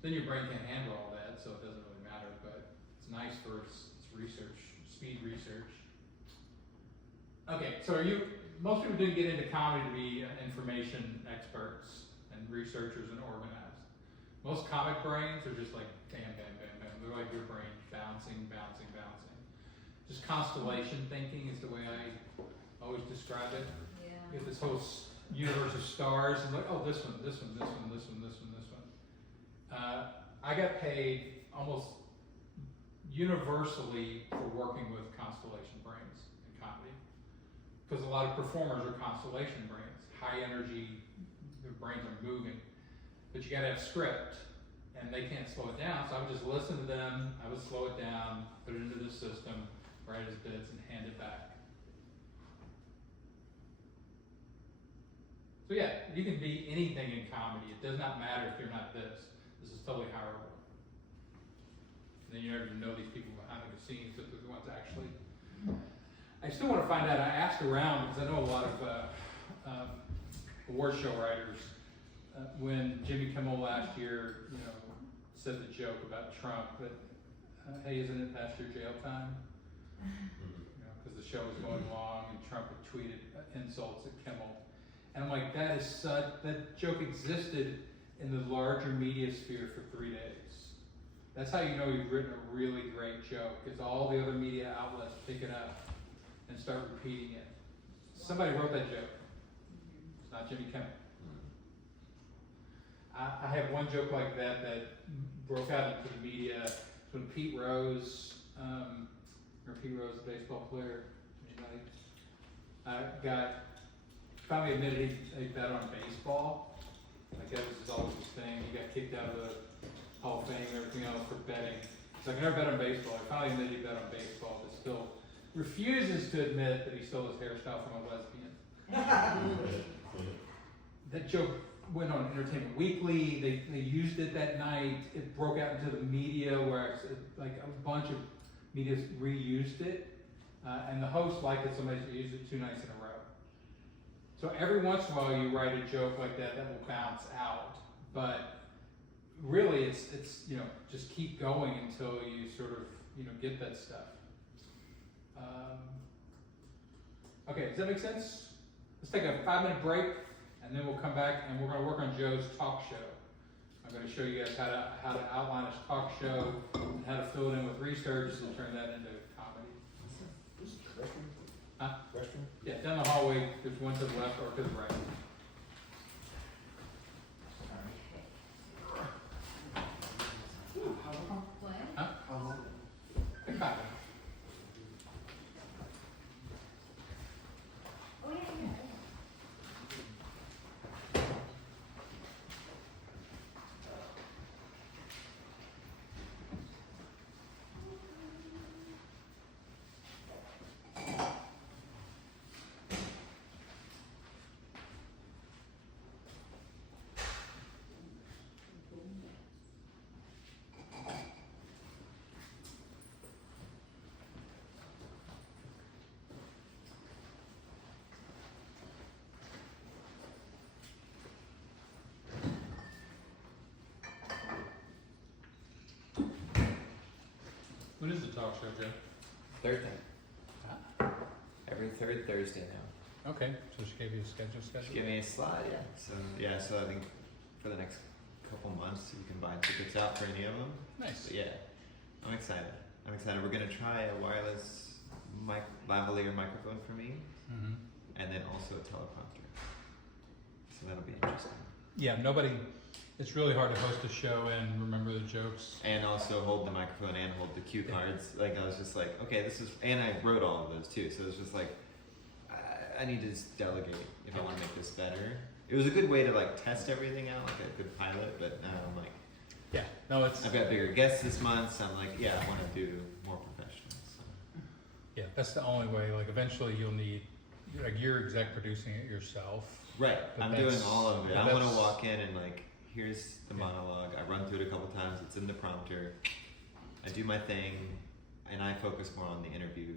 Then your brain can't handle all that, so it doesn't really matter. But it's nice for its research, speed research. Okay, so most people didn't get into comedy to be information experts and researchers and organized. Most comic brains are just like bam, bam, bam, bam. They're like your brain, bouncing, bouncing, bouncing. Just constellation thinking is the way I always describe it. Yeah. You get this whole universe of stars, and like, oh, this one, this one, this one, this one, this one, this one. I got paid almost universally for working with constellation brains in comedy, because a lot of performers are constellation brains, high energy, their brains are moving, but you gotta have script, and they can't slow it down, so I would just listen to them, I would slow it down, put it into the system, write his bits, and hand it back. So yeah, you can be anything in comedy. It does not matter if you're not this. This is totally hireable. And then you never even know these people behind the scenes, if they're the ones actually. I still want to find out. I asked around because I know a lot of award show writers. When Jimmy Kimmel last year, you know, said the joke about Trump, that hey, isn't it past your jail time? You know, because the show was going long and Trump had tweeted insults at Kimmel. And I'm like, that joke existed in the larger media sphere for 3 days. That's how you know you've written a really great joke, is all the other media outlets pick it up and start repeating it. Somebody wrote that joke. It's not Jimmy Kimmel. I have one joke like that broke out into the media. It's when Pete Rose, the baseball player, finally admitted he bet on baseball. Like that was always his thing. He got kicked out of the Hall of Fame and everything else for betting. He's like, I never bet on baseball. I finally admitted he bet on baseball, but still refuses to admit that he stole his hairstyle from a lesbian. That joke went on Entertainment Weekly. They used it that night. It broke out into the media where like a bunch of media reused it. And the host liked it so much they used it 2 nights in a row. So every once in a while you write a joke like that will bounce out. But really it's you know, just keep going until you sort of, you know, get that stuff. Okay, does that make sense? Let's take a 5-minute break, and then we'll come back and we're going to work on Joe's talk show. I'm going to show you guys how to outline his talk show and how to fill it in with research and turn that into comedy. Huh? Restroom? Yeah, down the hallway. There's one to the left or to the right. What? Huh? Take 5 minutes. Oh, yeah. What is the talk show, Joe? Third time. Every third Thursday now. Okay, so she gave you a schedule. Just give me a slide, yeah. So I think for the next couple months we can buy tickets out for any of them. Nice. But yeah, I'm excited. We're gonna try a wireless lavalier microphone for me, Mm-hmm. and then also a teleprompter. So that'll be interesting. Yeah, nobody. It's really hard to host a show and remember the jokes. And also hold the microphone and hold the cue cards. Like I was just like, okay, this is, and I wrote all of those too. So it was just like, I need to just delegate if I want to make this better. It was a good way to like test everything out, like a good pilot. But now I'm like, Yeah, no, it's I've got bigger guests this month, so I'm like, yeah, I want to do more professional. So. yeah, that's the only way. Like eventually you'll need, like you're exec producing it yourself. Right, But I'm doing that's- all of it. yeah, I want to that's- walk in and like, here's the Yeah. monologue. I run through it a couple times. It's in the prompter. I do my thing, and I focus more on the interview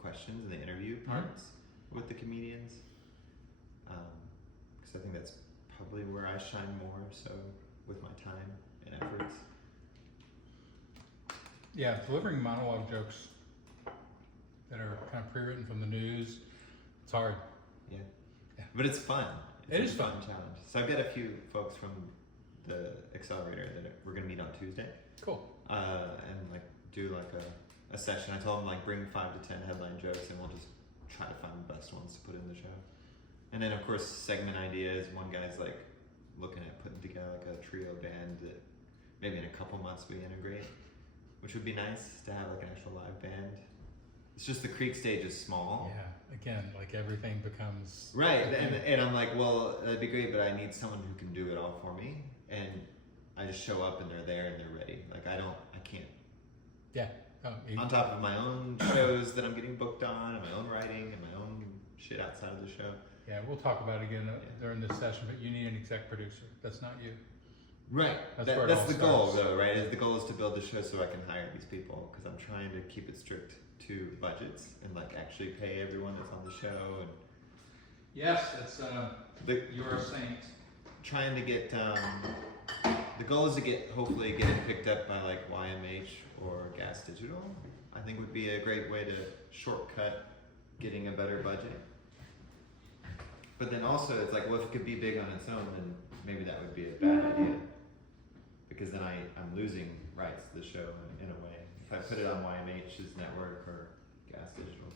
questions and the interview parts with the comedians. Because I think that's probably where I shine more. So with my time and efforts. Yeah, delivering monologue jokes that are kind of pre-written from the news, it's hard. Yeah. Yeah. But it's fun. It It's is a fun. challenge. So I've got a few folks from the accelerator that we're gonna meet on Tuesday. Cool. And like do like a session. I told them like bring 5 to 10 headline jokes, and we'll just try to find the best ones to put in the show. And then of course segment ideas. One guy's like looking at putting together like a trio band that maybe in a couple months we integrate, which would be nice to have like an actual live band. It's just the Creek stage is small. Yeah, again, like everything becomes Right, and I'm like, well, that'd be great, but I need someone who can do it all for me. And I just show up and they're there and they're ready. Like I can't. Yeah. On top of my own shows that I'm getting booked on, and my own writing, and my own shit outside of the show. Yeah, we'll talk about it again during this session, but you need an exec producer. That's not you. Right. That's where it That's all the goal, starts. though, right? The goal is to build the show so I can hire these people, because I'm trying to keep it strict to budgets and like actually pay everyone that's on the show, and Yes, it's the, you're a saint. trying to get the goal is to hopefully get it picked up by like YMH or Gas Digital. I think would be a great way to shortcut getting a better budget. But then also it's like, well, if it could be big on its own, then maybe that would be a bad idea, because then I'm losing rights to the show in a way if I put it on YMH's network or Gas Digital's.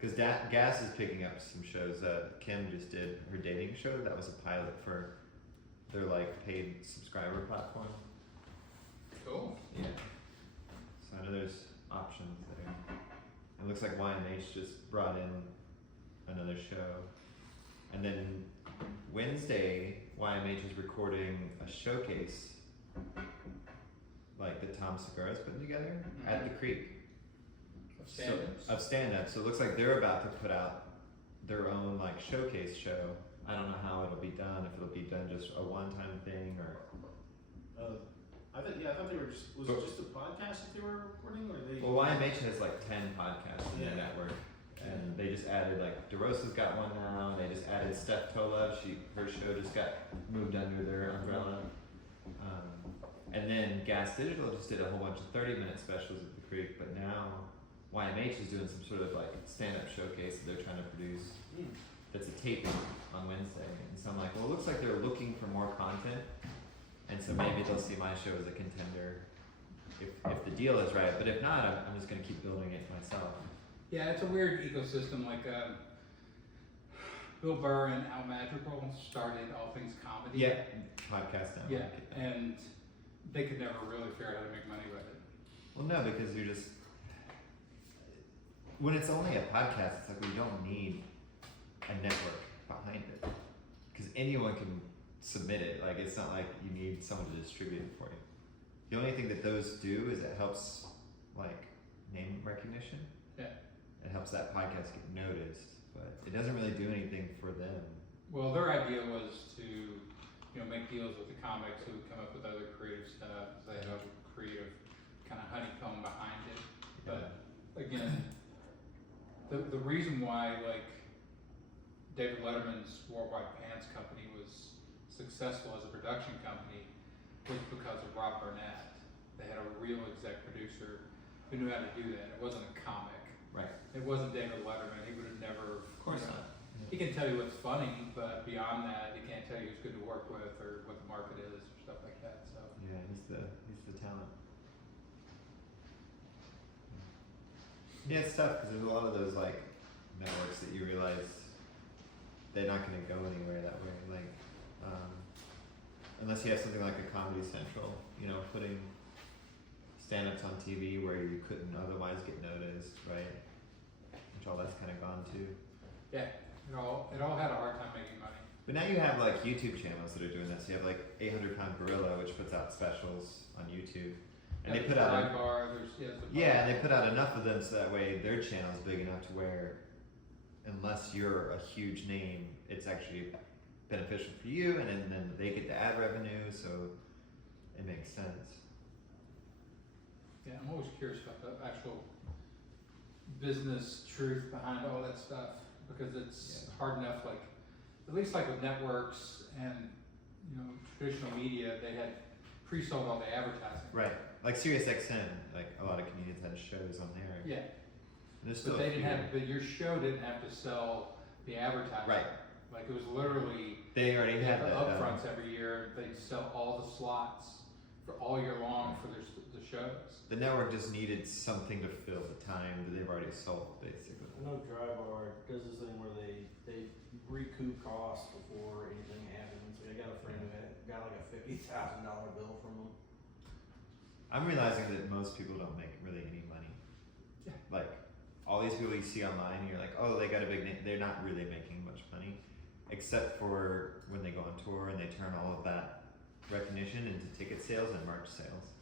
Because Gas is picking up some shows. Kim just did her dating show. That was a pilot for their like paid subscriber platform. Cool. Yeah. So I know there's options there. It looks like YMH just brought in another show. And then Wednesday, YMH is recording a showcase like that Tom Segura's putting together at the Creek. Of stand-up. So it looks like they're about to put out their own like showcase show. I don't know how it'll be done, if it'll be done just a one-time thing or I thought they were just, was it just a podcast that they were recording, or they? well, YMH has like 10 podcasts in their Yeah. network. And they just added like DeRosa's got one now. They just added Steph Tolev. Her show just got moved under their umbrella. And then Gas Digital just did a whole bunch of 30-minute specials at the Creek. But now YMH is doing some sort of like stand-up showcase that they're trying to produce. That's a taping on Wednesday. And so I'm like, well, it looks like they're looking for more content. And so maybe they'll see my show as a contender if the deal is right. But if not, I'm just going to keep building it myself. Yeah, it's a weird ecosystem. Like Bill Burr and Al Madrigal started All Things Comedy. Yeah, podcast now. Yeah, and they could never really figure out how to make money with it. Well, no, because you're just when it's only a podcast, it's like we don't need a network behind it, because anyone can submit it. Like it's not like you need someone to distribute it for you. The only thing that those do is it helps like name recognition. Yeah. It helps that podcast get noticed, but it doesn't really do anything for them. Well, their idea was to, make deals with the comics who would come up with other creative stuff. They have a creative kind of honeycomb behind it. But again, the reason why like David Letterman's Worldwide Pants Company was successful as a production company was because of Rob Burnett. They had a real exec producer who knew how to do that. It wasn't a comic. Right. It wasn't David Letterman. He would have never. Of course not. He can tell you what's funny, but beyond that, he can't tell you who's good to work with or what the market is or stuff like that. So Yeah, he's the talent. Yeah, it's tough because there's a lot of those like networks that you realize they're not going to go anywhere that way. Like unless you have something like a Comedy Central, you know, putting stand-ups on TV where you couldn't otherwise get noticed, right? Which all that's kind of gone too. Yeah, it all had a hard time making money. But now you have like YouTube channels that are doing this. You have like 800 Pound Gorilla, which puts out specials on YouTube, and they put out Sidebar, and they put out enough of them so that way their channel's big enough to where, unless you're a huge name, it's actually beneficial for you, and then they get the ad revenue, so it makes sense. Yeah, I'm always curious about the actual business truth behind all that stuff, because it's hard enough, like, at least like with networks and, you know, traditional media, they had pre-sold all the advertising. Right, like SiriusXM, like a lot of comedians had shows on there. Yeah, And there's still but a they didn't few. have, but your show didn't have to sell the advertising. Right. Like it was literally, They already they had had the that. upfronts every year, they'd sell all the slots for all year long for the shows. The network just needed something to fill the time that they've already sold, basically. I know Drybar does this thing where they recoup costs before anything happens. Like, I got a friend who got like a $50,000 bill from them. I'm realizing that most people don't make really any money. Yeah. Like, all these people you see online, you're like, oh, they got a big name. They're not really making much money, except for when they go on tour and they turn all of that recognition into ticket sales and merch sales.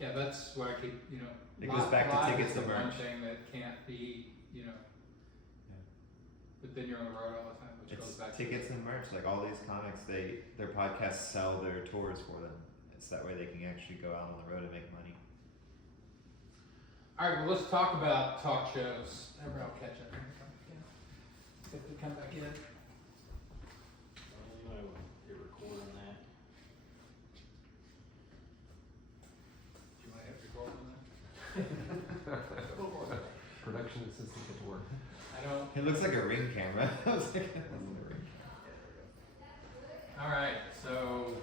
Yeah, that's why I keep, you know, It goes back to live tickets is the and one merch. thing that can't be, you know. Yeah. But then you're on the road all the time, which It's goes back tickets to and merch. Like all these comics, their podcasts sell their tours for them. It's that way they can actually go out on the road and make money. All right, well, let's talk about talk shows. Everybody will catch up. If they come back in. You might want to hit record on that. Do you want to hit record on that? Production assistant at work. I don't. It looks like a ring camera. I was like, that's not a ring. All right, so.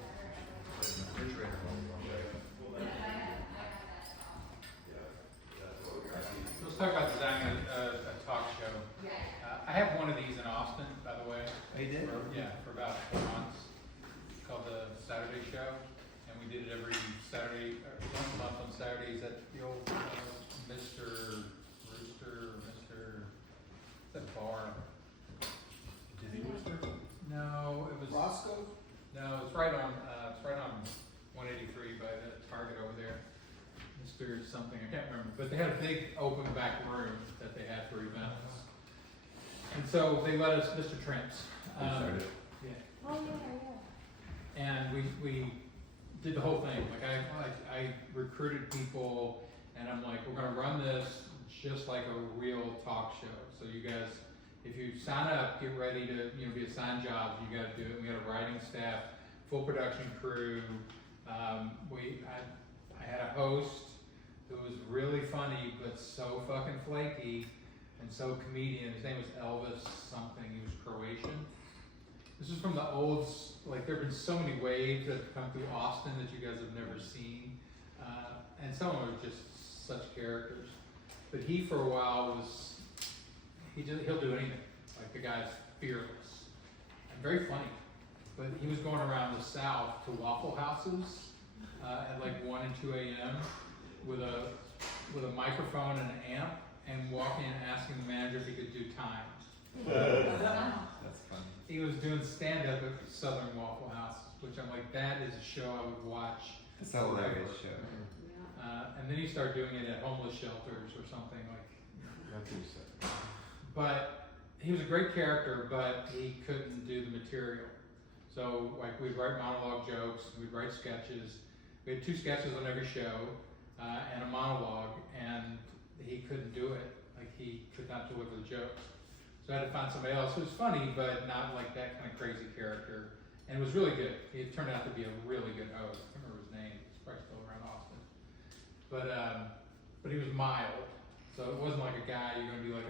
Let's talk about designing a talk show. I have one of these in Austin, by the way. Oh, you did? For about 4 months. It's called the Saturday Show, and we did it every Saturday, once a month on Saturdays at the old Mr. Rooster, that bar. Did he Rooster? No, it was. Roscoe? No, it's right on 183 by the Target over there. Mr. something, I can't remember, but they had a big open back room that they had for events. And so they let us, Mr. Trimps. started. Yeah. Oh, yeah. And we did the whole thing. Like I recruited people, and I'm like, we're gonna run this just like a real talk show. So you guys, if you sign up, get ready to be assigned jobs. You got to do it. We had a writing staff, full production crew. I had a host who was really funny but so fucking flaky and so comedian. His name was Elvis something. He was Croatian. This is from the old, like there have been so many waves that have come through Austin that you guys have never seen. And some of them are just such characters. But he for a while he'll do anything. Like the guy's fearless and very funny. But he was going around the South to Waffle Houses at like 1 and 2 a.m. with a microphone and an amp and walking and asking the manager if he could do time. That's funny. He was doing stand-up at Southern Waffle House, which I'm like, that is a show I would watch. It's a hilarious show. And then he started doing it at homeless shelters or something like. That's interesting. But he was a great character, but he couldn't do the material. So like we'd write monologue jokes, we'd write sketches. We had 2 sketches on every show and a monologue, and he couldn't do it. Like he could not deliver the jokes. So I had to find somebody else who was funny, but not like that kind of crazy character. And it was really good. He turned out to be a really good host. I can't remember his name. He's probably still around Austin. But he was mild. So it wasn't like a guy you're going to be like,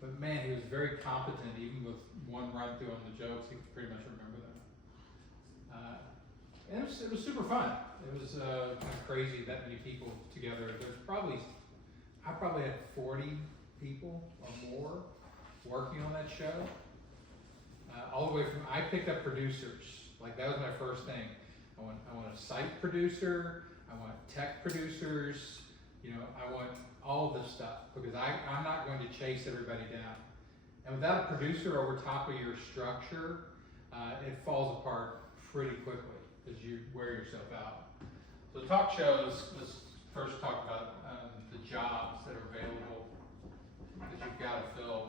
But man, he was very competent. Even with one run through on the jokes, he could pretty much remember them. And it was super fun. It was kind of crazy that many people together. I probably had 40 people or more working on that show. All the way from, I picked up producers. Like that was my first thing. I want a site producer, I want tech producers, you know, I want all this stuff, because I'm not going to chase everybody down. And without a producer over top of your structure, it falls apart pretty quickly, because you wear yourself out. So talk shows, let's first talk about the jobs that are available that you've got to fill.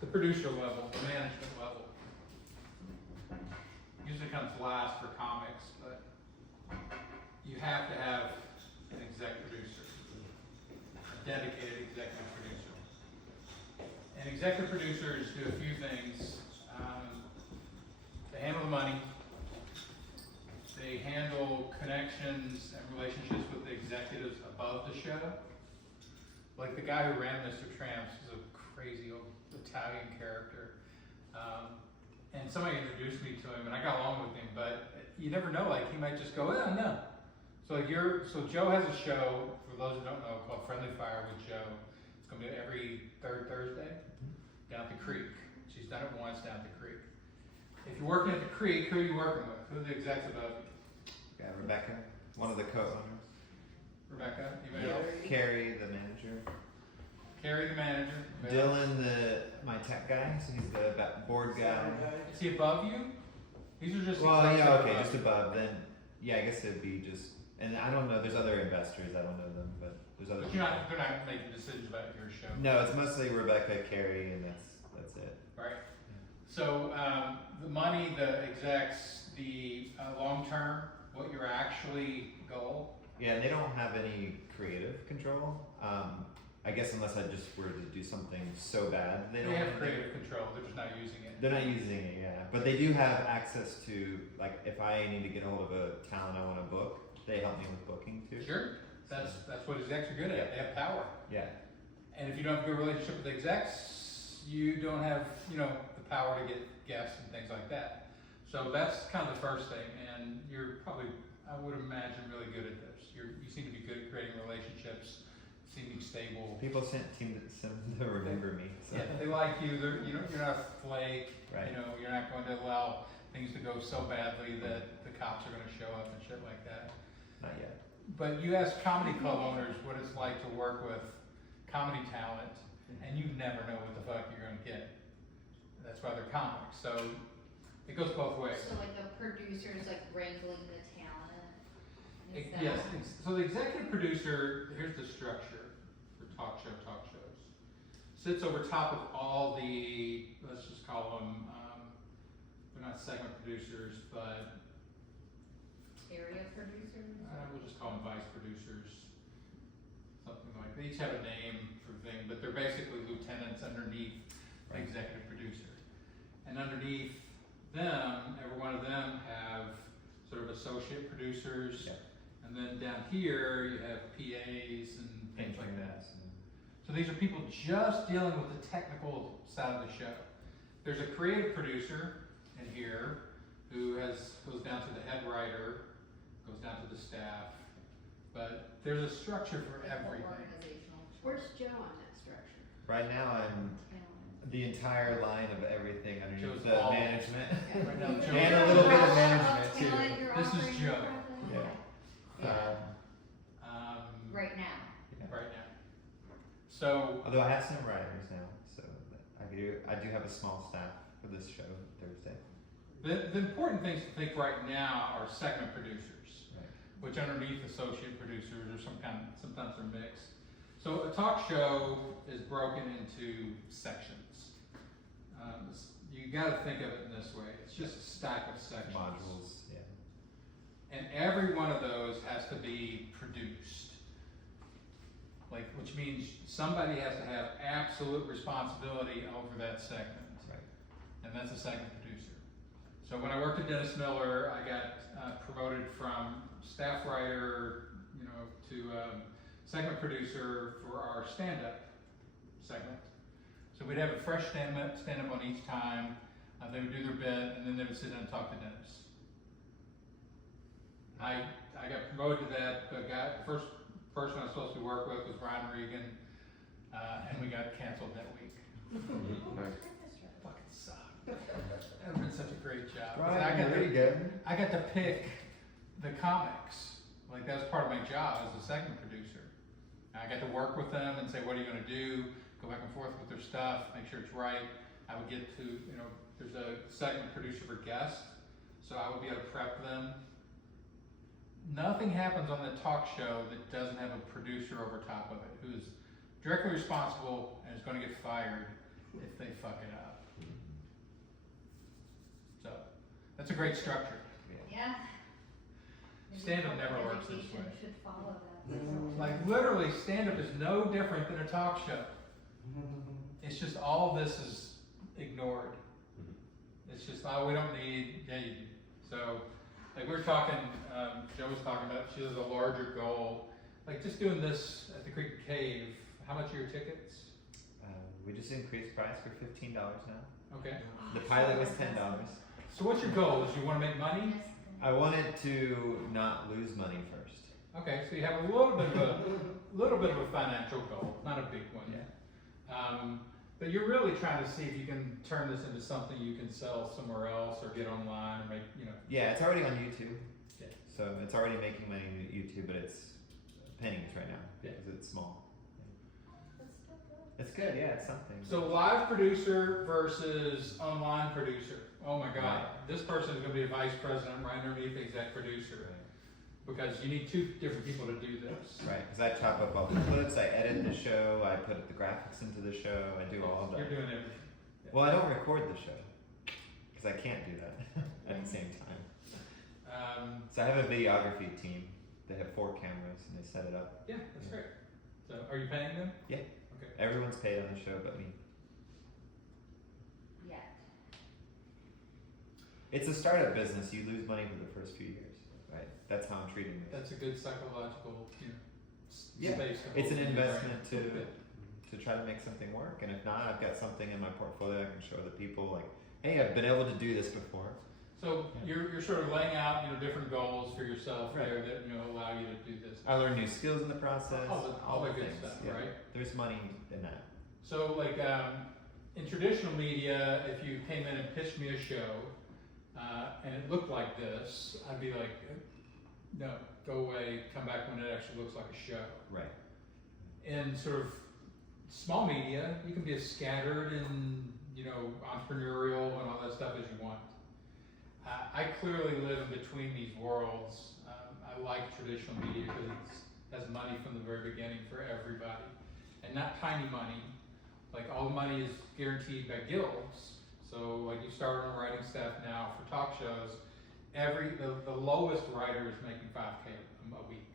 The producer level, the management level, usually comes last for comics, but you have to have an exec producer, a dedicated executive producer. And executive producers do a few things. They handle the money, they handle connections and relationships with the executives above the show. Like the guy who ran Mr. Tramps is a crazy old Italian character. And somebody introduced me to him and I got along with him, but you never know, like he might just go, oh no. So Joe has a show, for those who don't know, called Friendly Fire with Joe. It's gonna be every third Thursday down at the creek. She's done it once down at the creek. If you're working at the creek, who are you working with? Who are the execs above you? Yeah, Rebecca, one of the co-owners. Rebecca, you may know. Carrie, the manager. Carrie, the manager. Dylan, my tech guy, so he's the board guy. Is he above you? These are just Well, execs yeah, that are okay, above just you. above. Then, yeah, I guess it'd be just, and I don't know. There's other investors. I don't know them, but there's other. But they're not making decisions about your show. No, it's mostly Rebecca, Carrie, and that's it. Right. So the money, the execs, the long term, what your actually goal. Yeah, and they don't have any creative control. I guess unless I just were to do something so bad, they don't have creative control. They're just not using it. They're not using it, yeah. But they do have access to, like, if I need to get a hold of a talent I want to book, they help me with booking too. Sure. That's what execs are good at. They have power. Yeah. And if you don't have a good relationship with the execs, you don't have, you know, the power to get guests and things like that. So that's kind of the first thing. And you're probably, I would imagine, really good at this. You seem to be good at creating relationships, seeming stable. People seem to remember me. So. Yeah, they like you. You're not a flake. Right. You know, you're not going to allow things to go so badly that the cops are going to show up and shit like that. Not yet. But you ask comedy club owners what it's like to work with comedy talent, and you never know what the fuck you're going to get. That's why they're comics. So it goes both ways. So like the producers like wrangling the talent. Is that- Yes. So the executive producer, here's the structure for talk shows, sits over top of all the, let's just call them, they're not segment producers, but Area producers? we'll just call them vice producers. Something like, they each have a name for thing, but they're basically lieutenants underneath the executive producer. And underneath them, every one of them have sort of associate producers. Yeah. And then down here, you have PAs and things like that. Interns. So these are people just dealing with the technical side of the show. There's a creative producer in here who goes down to the head writer, goes down to the staff, but there's a structure for Like the everything. organizational. Where's Joe on that structure? Right now, I'm Talent. the entire line of everything underneath Joe's the all- management. Right now, Joe- And a little bit of management too. Talent, you're This is offering Joe. properly? Yeah. Right now. Right now. So Although I have some writers now, so I do have a small staff for this show Thursday. the important things to think right now are segment producers, Right. which underneath associate producers or sometimes they're mixed. So a talk show is broken into sections. You got to think of it in this way. It's just a stack of sections. Modules, yeah. And every one of those has to be produced. Like, which means somebody has to have absolute responsibility over that segment. Right. And that's a segment producer. So when I worked at Dennis Miller, I got promoted from staff writer, you know, to segment producer for our stand-up segment. So we'd have a fresh stand-up on each time. They would do their bit, and then they would sit down and talk to Dennis. I got promoted to that. The first person I was supposed to work with was Ron Regan, and we got canceled that week. Fucking sucked. great job. 'Cause Right, there you go. I got to pick the comics. Like that was part of my job as a segment producer. I got to work with them and say, what are you going to do? Go back and forth with their stuff, make sure it's right. I would get to, there's a segment producer for guests, so I would be able to prep them. Nothing happens on the talk show that doesn't have a producer over top of it who's directly responsible and is going to get fired if they fuck it up. So that's a great structure. Yeah. Stand-up never works this Education way. should follow that. Like literally, stand-up is no different than a talk show. It's just all this is ignored. It's just, oh, we don't need, yeah, you do. So, like we were talking, Joe was talking about, she has a larger goal. Like just doing this at the Creek Cave, how much are your tickets? We just increased price for $15 now. Okay. The pilot was $10. So what's your goal? Is you want to make money? I wanted to not lose money first. Okay, so you have a little bit of a financial goal, not a big one. Yeah. But you're really trying to see if you can turn this into something you can sell somewhere else or get online or make, Yeah, it's already on YouTube. Yeah. So it's already making money on YouTube, but it's pennies right now Yeah. because it's small. It's good, yeah, it's something. So live producer versus online producer. Oh my God, Right. this person is going to be a vice president right underneath the exec producer because you need two different people to do this. Right, because I chop up all the clips, I edit the show, I put the graphics into the show, I do all of that. You're doing everything. Well, I don't record the show because I can't do that at the same time. So I have a videography team. They have 4 cameras and they set it up. Yeah, that's great. So are you paying them? Yeah. Okay. Everyone's paid on the show but me. Yeah. It's a startup business. You lose money for the first few years, right? That's how I'm treating it. That's a good psychological, Yeah, space. to it's hold an in your brain. investment to try to make something work. And if not, I've got something in my portfolio I can show the people like, hey, I've been able to do this before. So you're sort of laying out, good goals for yourself Right. there that, allow you to do this. I learn new skills in the process. All the good things, stuff, yeah. right? There's money in that. So like, in traditional media, if you came in and pitched me a show, and it looked like this, I'd be like, no, go away, come back when it actually looks like a show. Right. In sort of small media, you can be as scattered and, entrepreneurial and all that stuff as you want. I clearly live in between these worlds. I like traditional media because it has money from the very beginning for everybody. And not tiny money. Like all the money is guaranteed by guilds. So like you start on writing staff now for talk shows, the lowest writer is making $5K a week.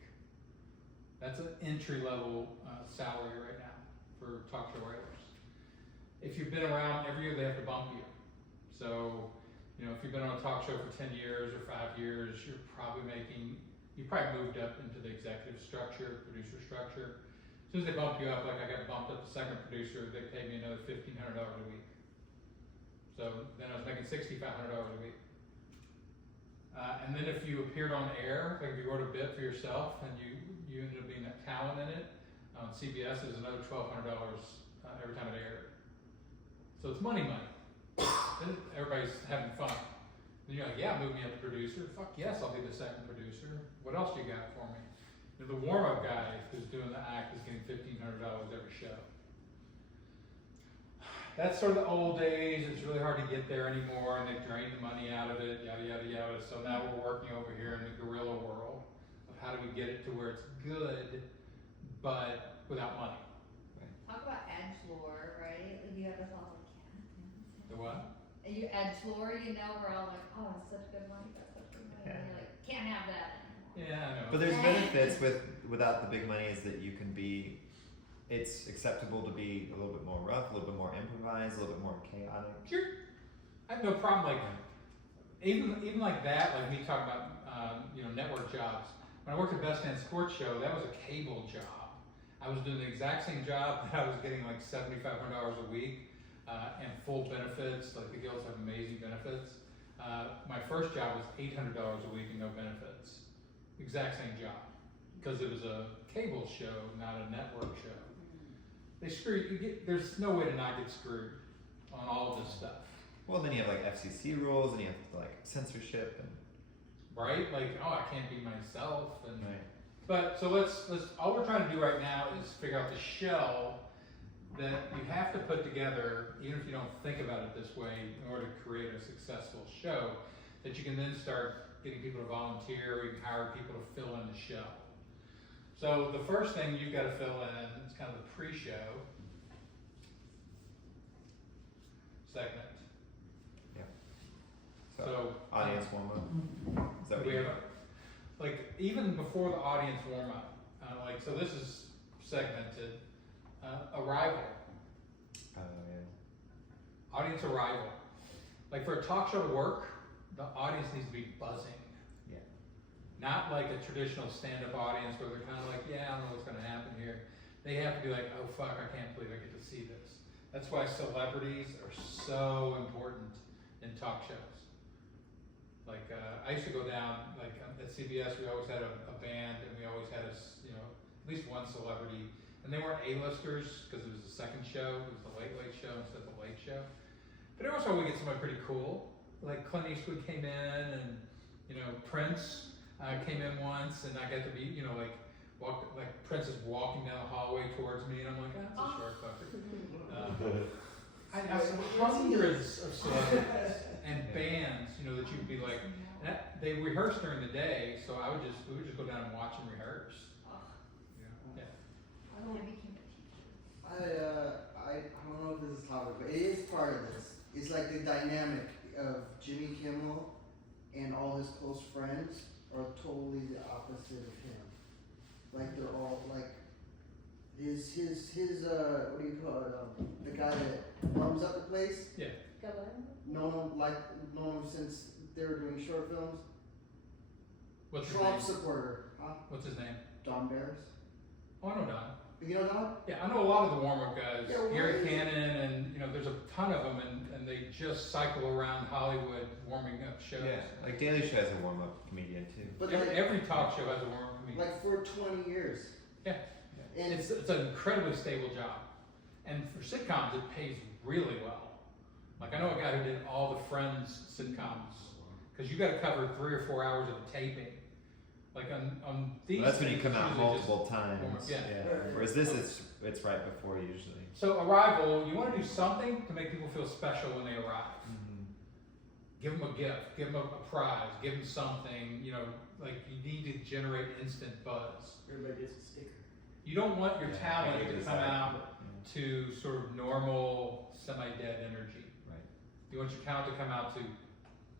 That's an entry level salary right now for talk show writers. If you've been around, every year they have to bump you. So, if you've been on a talk show for 10 years or 5 years, you probably moved up into the executive structure, producer structure. As soon as they bump you up, like I got bumped up to second producer, they paid me another $1,500 a week. So then I was making $6,500 a week. And then if you appeared on air, like if you wrote a bit for yourself and you ended up being a talent in it, CBS is another $1,200 every time it aired. So it's money. Everybody's having fun. And you're like, yeah, move me up to producer. Fuck yes, I'll be the second producer. What else do you got for me? The warm-up guy who's doing the act is getting $1,500 every show. That's sort of the old days. It's really hard to get there anymore, and they've drained the money out of it, yada, yada, yada. So now we're working over here in the guerrilla world of how do we get it to where it's good, but without money. Talk about edgelore, right? Like you have us all like, The what? you edgelore, we're all like, oh, it's such good money, that's such good money. And you're like, can't have that anymore. Yeah, I know. But there's benefits without the big money is that you can be, it's acceptable to be a little bit more rough, a little bit more improvised, a little bit more chaotic. Sure. I have no problem, like, even like that, like me talking about, network jobs. When I worked at Best Damn Sports Show, that was a cable job. I was doing the exact same job that I was getting like $7,500 a week, and full benefits, like the guilds have amazing benefits. My first job was $800 a week and no benefits. Exact same job. Because it was a cable show, not a network show. They screw you, there's no way to not get screwed on all of this stuff. Well, then you have like FCC rules, and you have like censorship, and right? Like, oh, I can't be myself, and right. but so let's all we're trying to do right now is figure out the shell that you have to put together, even if you don't think about it this way, in order to create a successful show, that you can then start getting people to volunteer, or you can hire people to fill in the shell. So the first thing you've got to fill in is kind of the pre-show segment. So Audience warm up. Is that what we you have like even before the audience warm up, like so this is segmented. Arrival, yeah. audience arrival. Like for a talk show to work, the audience needs to be buzzing. Yeah. Not like a traditional stand-up audience where they're kind of like, yeah, I don't know what's going to happen here. They have to be like, oh fuck, I can't believe I get to see this. That's why celebrities are so important in talk shows. Like I used to go down, like at CBS, we always had a band, and we always had at least one celebrity, and they weren't A-listers because it was the second show, it was the Late Late Show instead of the Late Show. But every once in a while we get somebody pretty cool, like Clint Eastwood came in, and Prince came in once, and I got to be, like Prince is walking down the hallway towards me, and I'm like, that's a short fucker. I have hundreds of celebrities and bands, that you'd be like, they rehearse during the day, so we would just go down and watch them rehearse. Yeah. I became a teacher. I don't know if this is topic, but it is part of this. It's like the dynamic of Jimmy Kimmel and all his close friends are totally the opposite of him. Like they're all like his what do you call it? The guy that warms up the place. Yeah. Known him since they were doing short films. What's his Trump name? supporter, huh? What's his name? Don Barris. Oh, I know Don. You know Don? Yeah, I know a lot of the warm-up guys. Yeah, Gary what is- Cannon, and there's a ton of them, and they just cycle around Hollywood warming up shows. Yeah, like Daily Show has a warm up comedian too. But Every talk show has a warm-up comedian. like for 20 years. Yeah. And It's an incredibly stable job, and for sitcoms it pays really well. Like I know a guy who did all the Friends sitcoms, because you got to cover 3 or 4 hours of the taping. Like on these. Well, that's when you things, come out usually multiple just warm up. times. Yeah. Whereas this, it's right before usually. So Arrival, you want to do something to make people feel special when they arrive. Give them a gift, give them a prize, give them something. Like you need to generate instant buzz. Everybody gets a sticker. You don't want your Yeah, talent I to agree come with that. out to sort of normal, semi-dead energy. Right. You want your talent to come out to,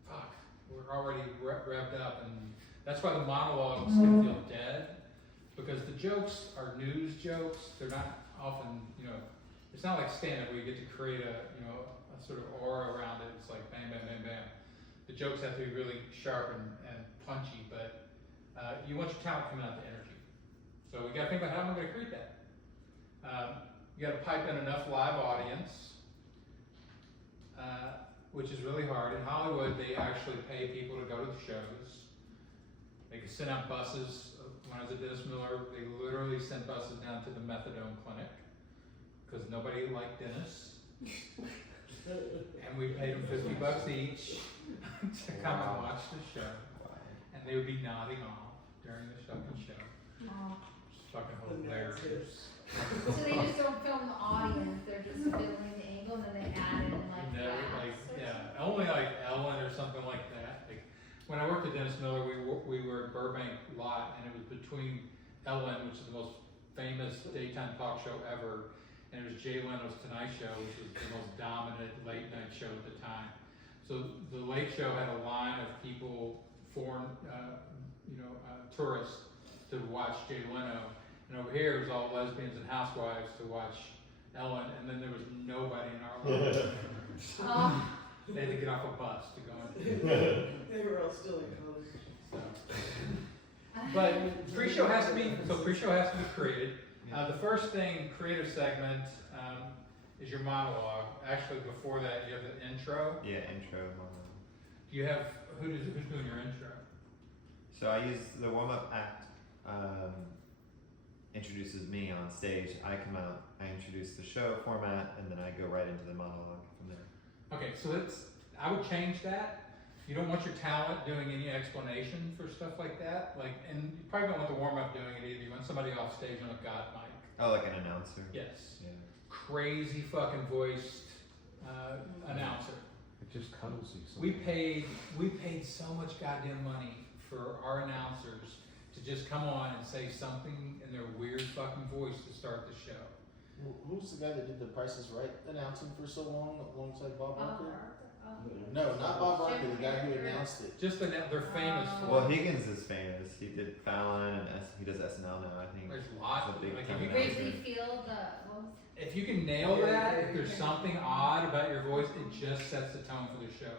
fuck, we're already revved up, and that's why the monologues can feel dead, because the jokes are news jokes. They're not often, it's not like stand-up where you get to create a sort of aura around it. It's like bam, bam, bam, bam. The jokes have to be really sharp and punchy, but you want your talent coming out to energy. So we got to think about how am I going to create that. You got to pipe in enough live audience, which is really hard. In Hollywood, they actually pay people to go to the shows. They can send out buses. When I was at Dennis Miller, they literally sent buses down to the methadone clinic because nobody liked Dennis. And we paid them $50 each to come and watch the show. And they would be nodding off during the fucking show. It's fucking hilarious. So they just don't film the audience, they're just filming the angle, and then they add in No, laughs or only like Ellen or something like that. Like when I worked at Dennis Miller, we were at Burbank lot, and it was between Ellen, which is the most famous daytime talk show ever, and it was Jay Leno's Tonight Show, which was the most dominant late night show at the time. So the Late Show had a line of people, foreign, tourists, to watch Jay Leno. And over here it was all lesbians and housewives to watch Ellen, and then there was nobody in our line. They had to get off a bus to go in. They were all still in college. But pre-show has to be created. The first thing, creative segment, is your monologue. Actually, before that, you have the intro. Yeah, intro. Monologue. You have who's doing your intro? So I use the warm up act. Introduces me on stage. I come out. I introduce the show format, and then I go right into the monologue from there. Okay, so I would change that. You don't want your talent doing any explanation for stuff like that. Like, and you probably don't want the warm up doing it either. You want somebody off stage on a god mic. Oh, like an announcer. Yes. Yeah. Crazy fucking voiced announcer. It just cuddles you. We paid so much goddamn money for our announcers to just come on and say something in their weird fucking voice to start the show. Who's the guy that did the Price is Right announcing for so long alongside Bob Bob Barker? Barker. No, not Bob Barker, Jim the guy who Carrey. announced it. Just they're famous for. Well, Higgins is famous. He did Fallon and he does SNL now, I think. There's lots He's a of big like time if you, announcer. Wrigley Field, what was if you can nail that, if there's something odd about your voice, it just sets the tone for the show.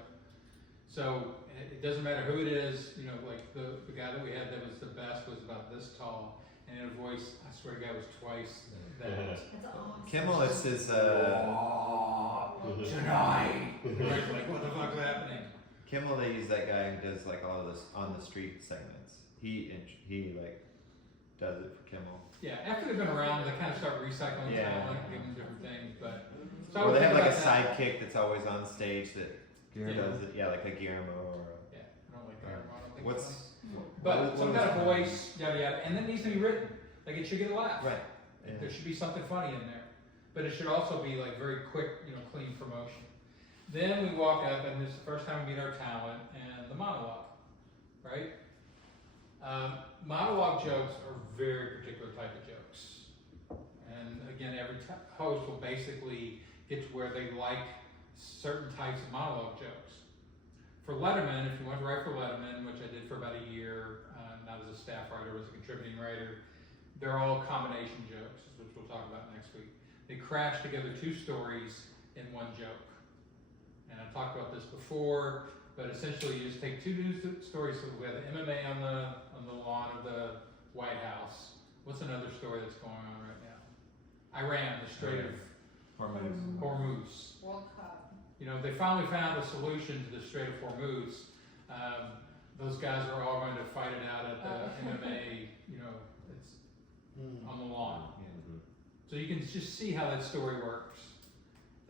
So it doesn't matter who it is, you know, like the guy that we had that was the best was about this tall, and in a voice, I swear to God, was twice that. That's awesome. Kimmel is his, Tonight. Like, what the fuck's happening? Kimmel, they use that guy who does like all of this on the street segments. He like does it for Kimmel. Yeah, after they've been around, they kind of start recycling Yeah. talent, giving them different things, but. So I Or would they have think like a about that. sidekick that's always on stage that does it. Yeah, like a Guillermo or Yeah, I don't like that. I don't think what's. it's funny. what But some was kind of it? voice, yada yada, and that needs to be written. Like it should get a laugh. Right. Yeah. There should be something funny in there. But it should also be like very quick, you know, clean promotion. Then we walk up and this is the first time we meet our talent and the monologue, right? Monologue jokes are very particular type of jokes. And again, every host will basically get to where they like certain types of monologue jokes. For Letterman, if you want to write for Letterman, which I did for about a year, not as a staff writer, as a contributing writer, they're all combination jokes, which we'll talk about next week. They crash together two stories in one joke. And I've talked about this before, but essentially you just take two news stories. So we have the MMA on the lawn of the White House. What's another story that's going on right now? Iran, the Strait of Hormuz. World Cup? You know, they finally found a solution to the Strait of Hormuz. Those guys are all going to fight it out at the MMA, you know, it's on the lawn. So you can just see how that story works.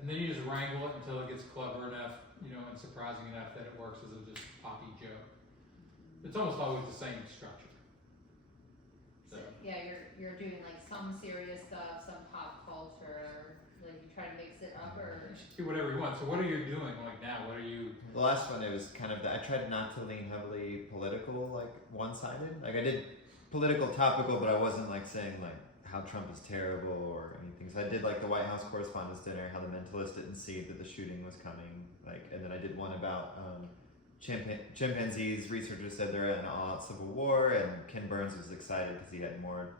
And then you just wrangle it until it gets clever enough, you know, and surprising enough that it works as a just poppy joke. It's almost always the same structure. So, yeah, you're doing like some serious stuff, some pop culture, like you try to mix it up or. Do whatever you want. So what are you doing like now? What are you? The last one, it was kind of, I tried not to lean heavily political, like one-sided. Like I did political topical, but I wasn't like saying like how Trump is terrible or anything. So I did like the White House Correspondents' Dinner, how the Mentalist didn't see that the shooting was coming. Like, and then I did one about chimpanzees. Researchers said they're in an all-out civil war, and Ken Burns was excited because he had more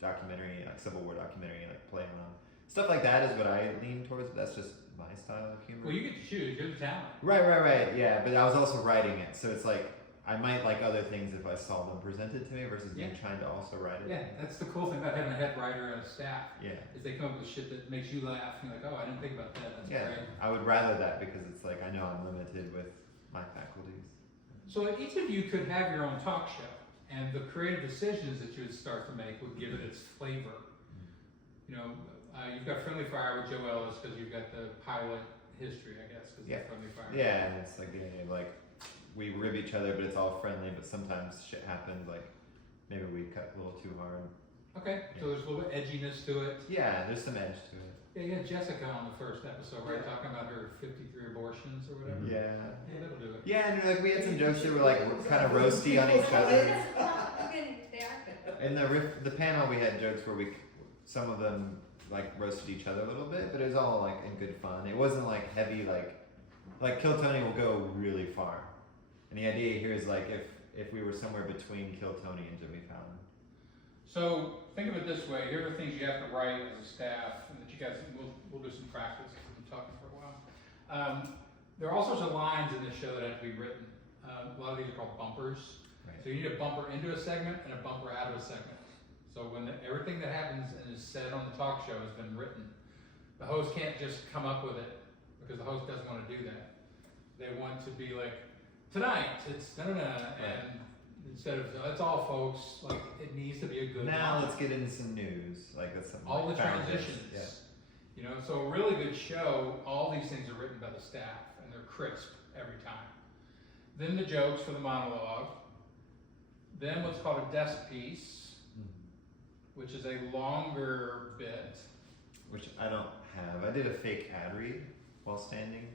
documentary, like Civil War documentary, like playing on stuff like that is what I lean towards. But that's just my style of humor. Well, you get to choose. You're the talent. Right. Yeah, but I was also writing it, so it's like I might like other things if I saw them presented to me versus me trying to also write it. Yeah, that's the cool thing about having a head writer and a staff. Yeah. Is they come up with shit that makes you laugh. And you're like, oh, I didn't think about that. That's Yeah, great. I would rather that because it's like I know I'm limited with my faculties. So each of you could have your own talk show, and the creative decisions that you would start to make would give it its flavor. You know, you've got Friendly Fire with Joe Ellis because you've got the pilot history, I guess, because it's Friendly Fire. Yeah, and it's like the idea of like we rib each other, but it's all friendly. But sometimes shit happens. Like maybe we cut a little too hard. Okay, so there's a little bit of edginess to it. Yeah, there's some edge to it. Yeah, you had Jessica on the first episode, right? Talking about her 53 abortions or whatever. Yeah. Yeah, that'll do it. Yeah, and like we had some jokes that were like kind of roasty on each other. They are good. In the panel, we had jokes where some of them like roasted each other a little bit, but it was all like in good fun. It wasn't like heavy, like Kill Tony will go really far. And the idea here is like if we were somewhere between Kill Tony and Jimmy Fallon. So think of it this way: here are the things you have to write as a staff, and that you guys we'll do some practice. I've been talking for a while. There are all sorts of lines in this show that have to be written. A lot of these are called bumpers. Right. So you need a bumper into a segment and a bumper out of a segment. So when everything that happens and is said on the talk show has been written, the host can't just come up with it because the host doesn't want to do that. They want to be like, tonight it's and instead of that's all, folks. Like it needs to be a good. Now line. let's get into some news. Like that's something. All like the founders. transitions. Yeah. You know, so a really good show. All these things are written by the staff and they're crisp. every time. Then the jokes for the monologue. Then what's called a desk piece, which is a longer bit. Which I don't have. I did a fake ad read while standing.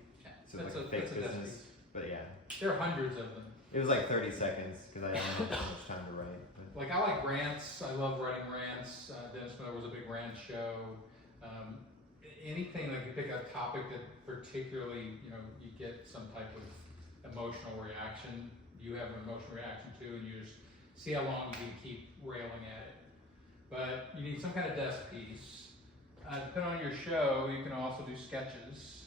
So it's like a fake that's a desk business. piece. But yeah, There are hundreds of them. it was like 30 seconds because I didn't have that much time to write. But Like I like rants. I love writing rants. Dennis Miller was a big rant show. Anything like you pick a topic that particularly you get some type of emotional reaction. You have an emotional reaction too, and you just see how long you can keep railing at it. But you need some kind of desk piece. Depending on your show, you can also do sketches.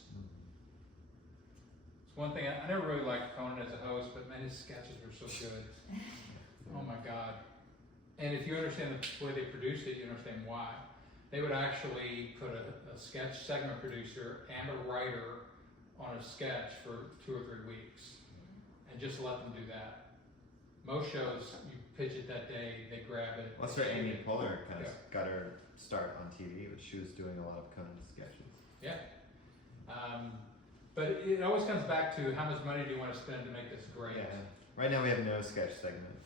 It's one thing I never really liked Conan as a host, but man, his sketches were so good. Oh my God. And if you understand the way they produced it, you understand why. They would actually put a sketch segment producer and a writer on a sketch for 2 or 3 weeks and just let them do that. Most shows, you pitch it that day, they grab it. that's where Amy Poehler kind of got her start on TV, but she was doing a lot of Conan sketches. Yeah. But it always comes back to how much money do you want to spend to make this great? Yeah. Right now we have no sketch segments.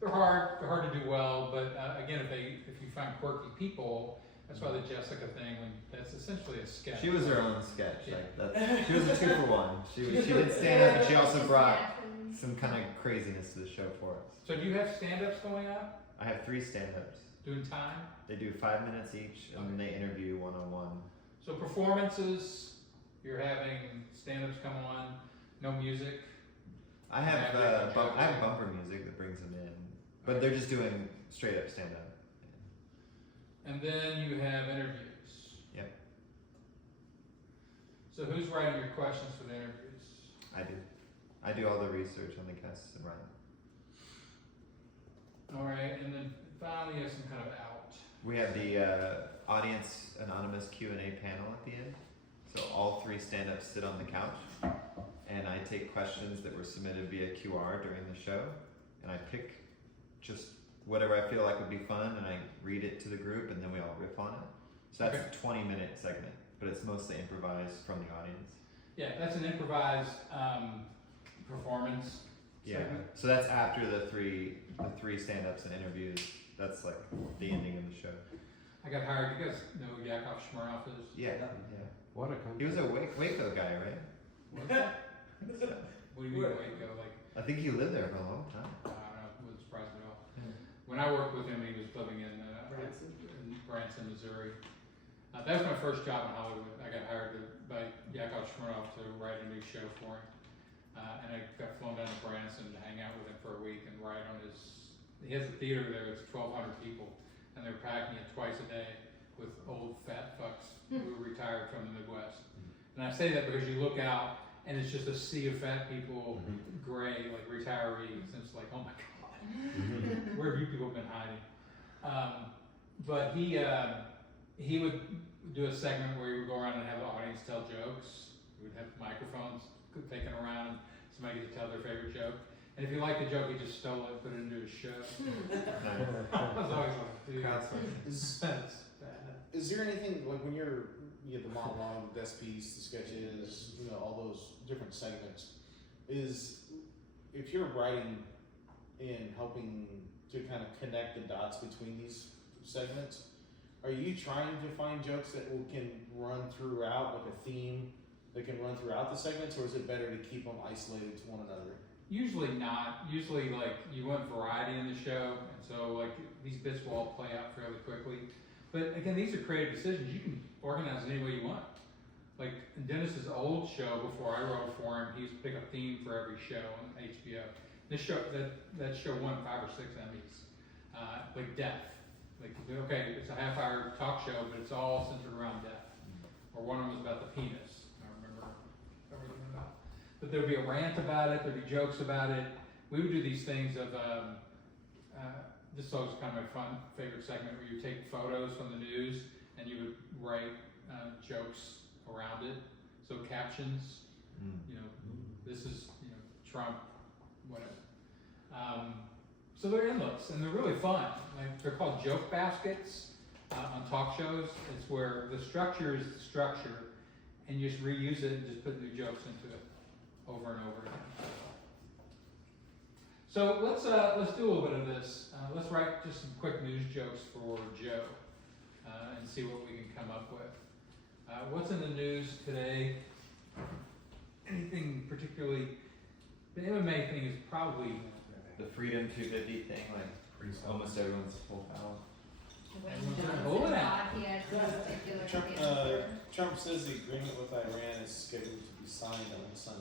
They're hard to do well, but again, if you find quirky people, that's why the Jessica thing, that's essentially a sketch. She was her own sketch. Yeah. She was a 2-for-1. She did stand up, and she also brought some kind of craziness to the show for us. So do you have stand-ups going up? I have 3 stand-ups. Doing time? They do 5 minutes each, and then they interview one-on-one. So performances, you're having stand-ups come on, no music. I have I have bumper music that brings them in, but they're just doing straight up stand-up. And then you have interviews. Yep. So who's writing your questions for the interviews? I do. I do all the research on the guests and write. All right, and then finally you have some kind of out. We have the audience anonymous Q&A panel at the end. So all 3 stand-ups sit on the couch, and I take questions that were submitted via QR during the show, and I pick just whatever I feel like would be fun, and I read it to the group, and then we all riff on it. So that's a 20-minute segment, but it's mostly improvised from the audience. Yeah, that's an improvised performance. Yeah. segment. So that's after the three stand-ups and interviews. That's like the ending of the show. I got hired. You guys know who Yakov Shmurov is? Yeah. What a He country. was a Waco guy, right? What do you mean Waco? Like, I think he lived there for a long time. I don't know. It wouldn't surprise me at all. When I worked with him, he was living in Branson, Missouri. That was my first job in Hollywood. I got hired by Yakov Shmurov to write a new show for him. And I got flown down to Branson to hang out with him for a week and write on he has a theater there that's 1,200 people, and they're packing it twice a day with old fat fucks who were retired from the Midwest. And I say that because you look out and it's just a sea of fat people, gray, like retirees, and it's like, oh my God, where have you people been hiding? But he would do a segment where he would go around and have the audience tell jokes. We would have microphones taken around, and somebody could tell their favorite joke. And if you liked the joke, he just stole it, put it into his show. I was always like, dude, suspense. Is there anything like when you have the monologue, the desk piece, the sketches, all those different segments? If you're writing and helping to kind of connect the dots between these segments, are you trying to find jokes that can run throughout, like a theme that can run throughout the segments, or is it better to keep them isolated to one another? Usually not. Usually, like, you want variety in the show, and so, like, these bits will all play out fairly quickly. But again, these are creative decisions. You can organize it any way you want. Like, in Dennis's old show, before I wrote for him, he used to pick a theme for every show on HBO. This show, that show won 5 or 6 Emmys. Like death. Like, okay, it's a half-hour talk show, but it's all centered around death. Or one of them was about the penis. I don't remember everything about it. But there'd be a rant about it, there'd be jokes about it. We would do these things of, this was kind of my favorite segment, where you take photos from the news and you would write jokes around it. So captions, this is, Trump, whatever. So they're endless and they're really fun. Like, they're called joke baskets on talk shows. It's where the structure is the structure and you just reuse it and just put new jokes into it. over and over again. So let's do a little bit of this. Let's write just some quick news jokes for Joe, and see what we can come up with. What's in the news today? Anything particularly? The MMA thing is probably The Freedom 250 thing, like almost everyone's full out. Everyone's gonna hold it out. He had a particular Trump, answer. Trump says the agreement with Iran is scheduled to be signed on Sunday.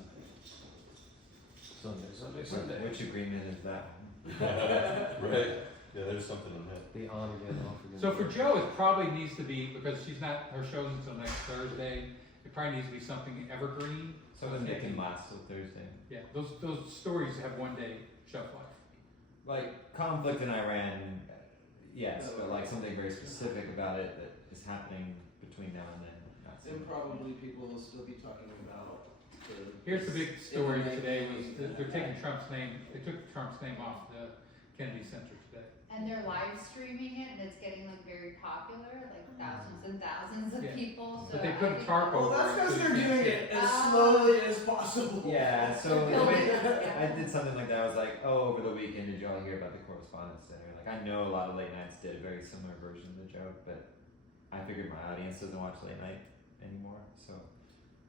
Sunday. Which agreement is that? Right. Yeah, there's something in that. The on again, off again. So for Joe, it probably needs to be, because her show's until next Thursday, it probably needs to be something evergreen. So Something that that can last till Thursday. Yeah, those stories have 1 day shelf life. Like conflict in Iran, yes, but like something very specific about it that is happening between now and then. That's Then probably people will still be talking about the. Here's the big story MMA today was thing. that they're taking Trump's name, they took Trump's name off the Kennedy Center today. And they're live streaming it, and it's getting like very popular, like thousands and thousands of Yeah. people. So But they I put a think- tarp Well, over that's it. because so they're you can't doing see it as Oh. slowly as possible. Yeah, so They're the way building it, I yeah. did something like that. I was like, oh, over the weekend, did y'all hear about the Correspondence Center? Like, I know a lot of late nights did a very similar version of the joke, but I figured my audience doesn't watch late night anymore, so.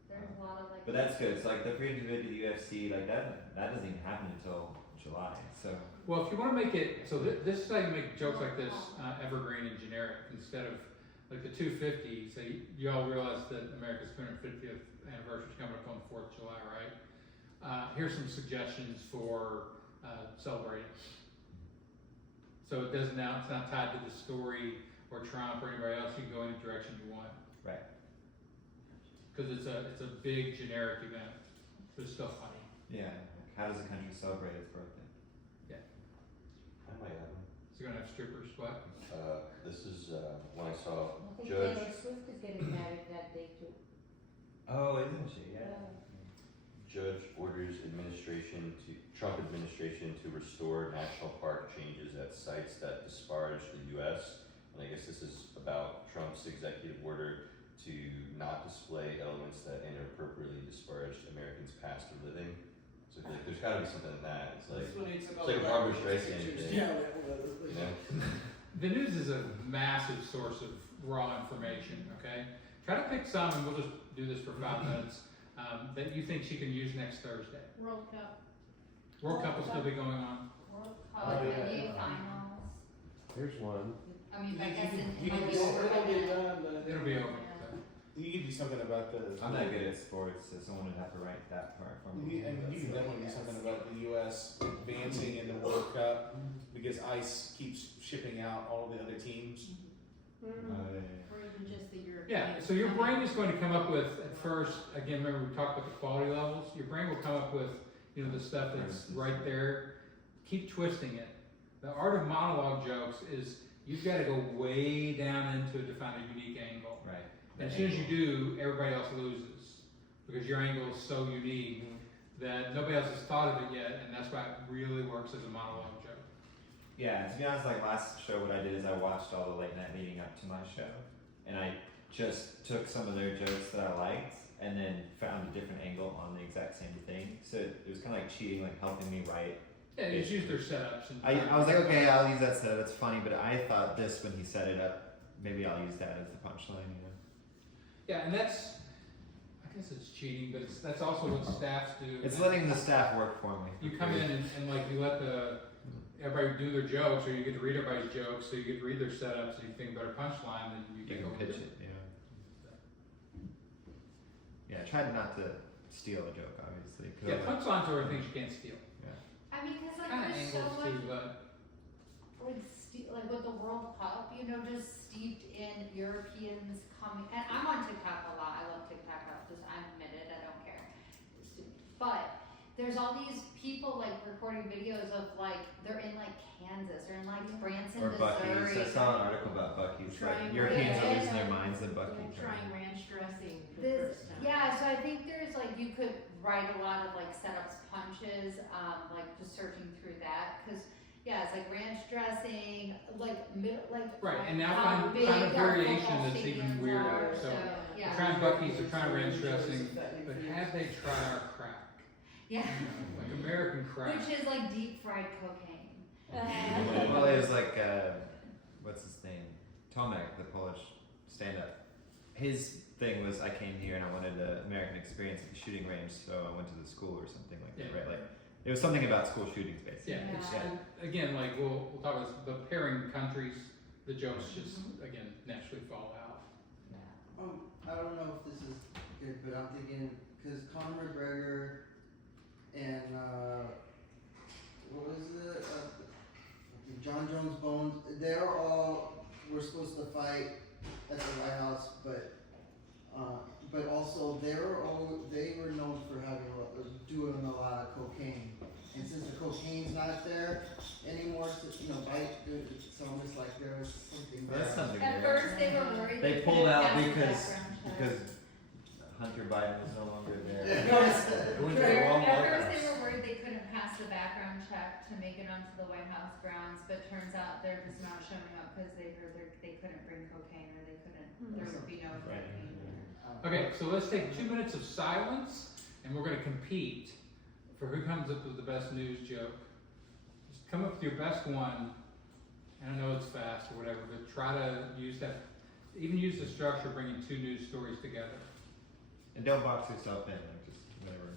There's a lot of like. But that's good. So like the Freedom to the UFC, like that doesn't even happen until July. So Well, if you want to make it, so this is how you make jokes like this evergreen and generic instead of like the 250. So you all realize that America's 250th anniversary is coming up on the 4th of July, right? Here's some suggestions for celebrating. So it doesn't now, it's not tied to the story or Trump or anybody else. You can go any direction you want. right. Because it's a big generic event, but it's still funny. Yeah. Like, how does the country celebrate its birthday? I might have one. It's gonna have strippers, what? This is when I saw I think Judge. Taylor Swift is getting married that day too. Oh, isn't she? Yeah. Judge orders Trump administration to restore national park changes at sites that disparage the U.S. And I guess this is about Trump's executive order to not display elements that inappropriately disparaged Americans' past of living. So I feel like there's got to be something in that. It's like, This one needs to go like a back Barbra to Streisand pictures. thing. Yeah. you know? The news is a massive source of raw information, okay? Try to pick some, and we'll just do this for 5 minutes, that you think she can use next Thursday. World Cup. World Cup will still be going on. World Oh, Cup, yeah. NBA finals. Here's one. I mean, I guess in. you can in be the over- It'll be overnight. done, but. It'll be over. Yeah. You could do something about the. I'm not good at sports, so someone would have to write that part for me. You can definitely do something about the U.S. advancing in the World Cup because ICE keeps shipping out all the other teams. Yeah. Or even just the European. Yeah, so your brain is going to come up with, at first, again, remember we talked about the quality levels, your brain will come up with, the stuff that's right there. Keep twisting it. The art of monologue jokes is you've got to go way down into it to find a unique angle. Right. And as soon as you do, everybody else loses because your angle is so unique that nobody else has thought of it yet, and that's why it really works as a monologue joke. Yeah, to be honest, like last show, what I did is I watched all the late night leading up to my show, and I just took some of their jokes that I liked, and then found a different angle on the exact same thing. So it was kind of like cheating, like helping me write. Yeah, you just use their setups. And I was like, okay, I'll use that setup. It's funny, but I thought this when he set it up. Maybe I'll use that as the punchline. Yeah, and that's, I guess it's cheating, but that's also what staffs do. It's letting the staff work for me. You come in and like you let everybody do their jokes, or you get to read everybody's jokes, so you get to read their setups, and you think about a punchline, and you You get can over pitch it. Yeah, I tried not to steal a joke, obviously. 'cause Yeah, I was like, punchlines are things you can't steal. I mean, cause like Kind of there's so angles much, too, but like with the World Cup, just steeped in Europeans coming, and I'm on TikTok a lot, I love TikTok, I admit it, I don't care. But there's all these people like recording videos of like, they're in like Kansas, or in like Branson, or Buc-ee's. I Missouri. saw an article about Buc-ee's. Trying Like Europeans are ranch. losing their minds at Buc-ee's. Trying ranch dressing for the This, first time. yeah, so I think there's like, you could write a lot of like setups, punches, like just searching through that, cause yeah, it's like ranch dressing, like right, and now how find big a our variation football that's even stadiums weirder. are, So yeah. they're trying Buc-ee's, they're trying ranch dressing, but have they tried our crack? Yeah. Like American crack. Which is like deep fried cocaine. Well, it was like, what's his name? Tomek, the Polish stand-up. His thing was, I came here and I wanted an American experience at the shooting range, so I went to the school or something like that, Yeah. right? Like, it was something about school shootings, basically. Yeah, it's, Yeah. again, like we'll talk about the pairing countries, the jokes just, again, naturally fall out. I don't know if this is good, but I'm thinking, cause Conor McGregor and, what was it, John Jones Bones, were supposed to fight at the White House, but also they were known for doing a lot of cocaine. And since the cocaine's not there anymore, so I'm just like, there was something there. That's something At weird. first, they were worried They couldn't pulled out pass the because background check. Hunter Biden was no longer there. Yes. Went to the wrong At White first, they House. were worried they couldn't pass the background check to make it onto the White House grounds, but turns out they're just not showing up because they heard they couldn't bring cocaine or there would be no Right. cocaine there. Okay, so let's take 2 minutes of silence, and we're gonna compete for who comes up with the best news joke. Just come up with your best one, and I know it's fast or whatever, but try to use the structure of bringing 2 news stories together. And don't box yourself in, like just whatever.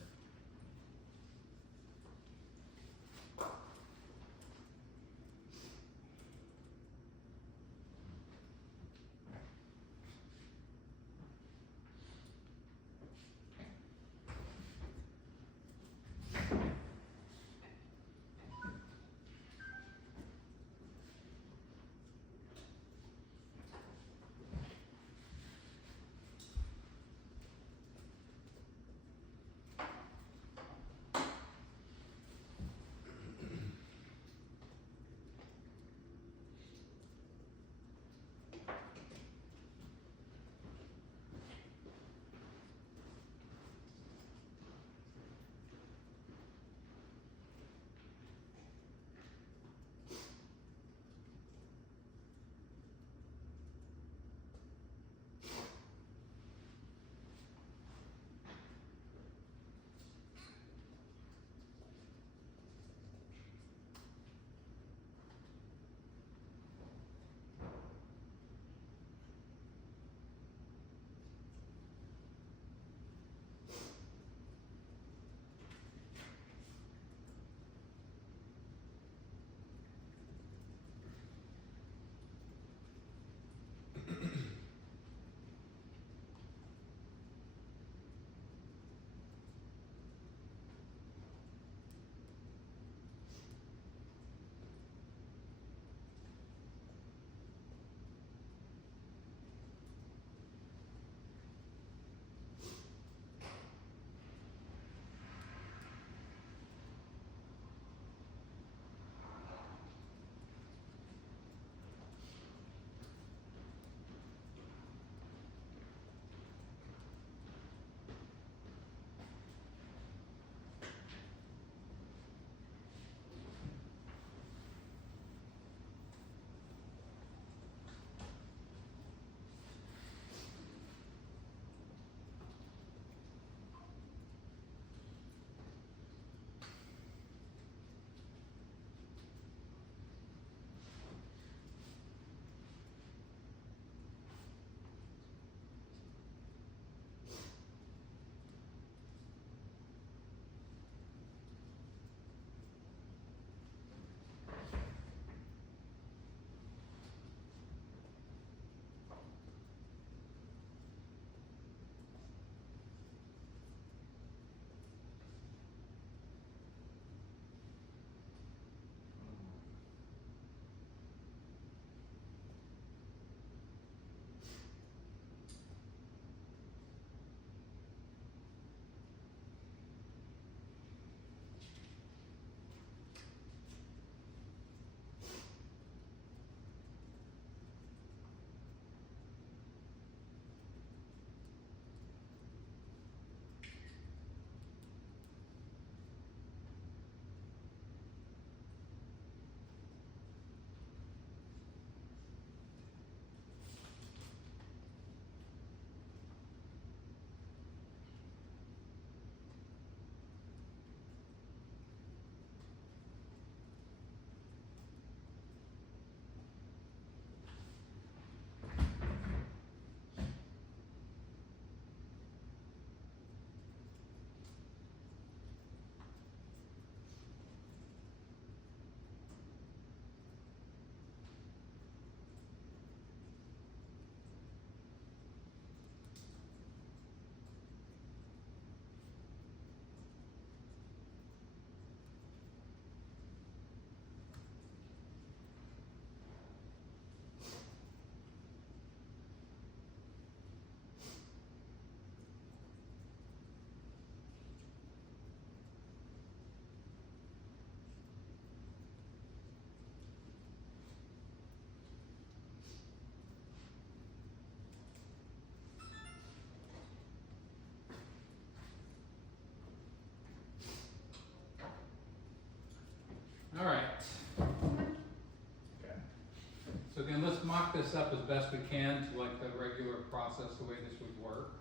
mock this up as best we can to like the regular process, the way this would work.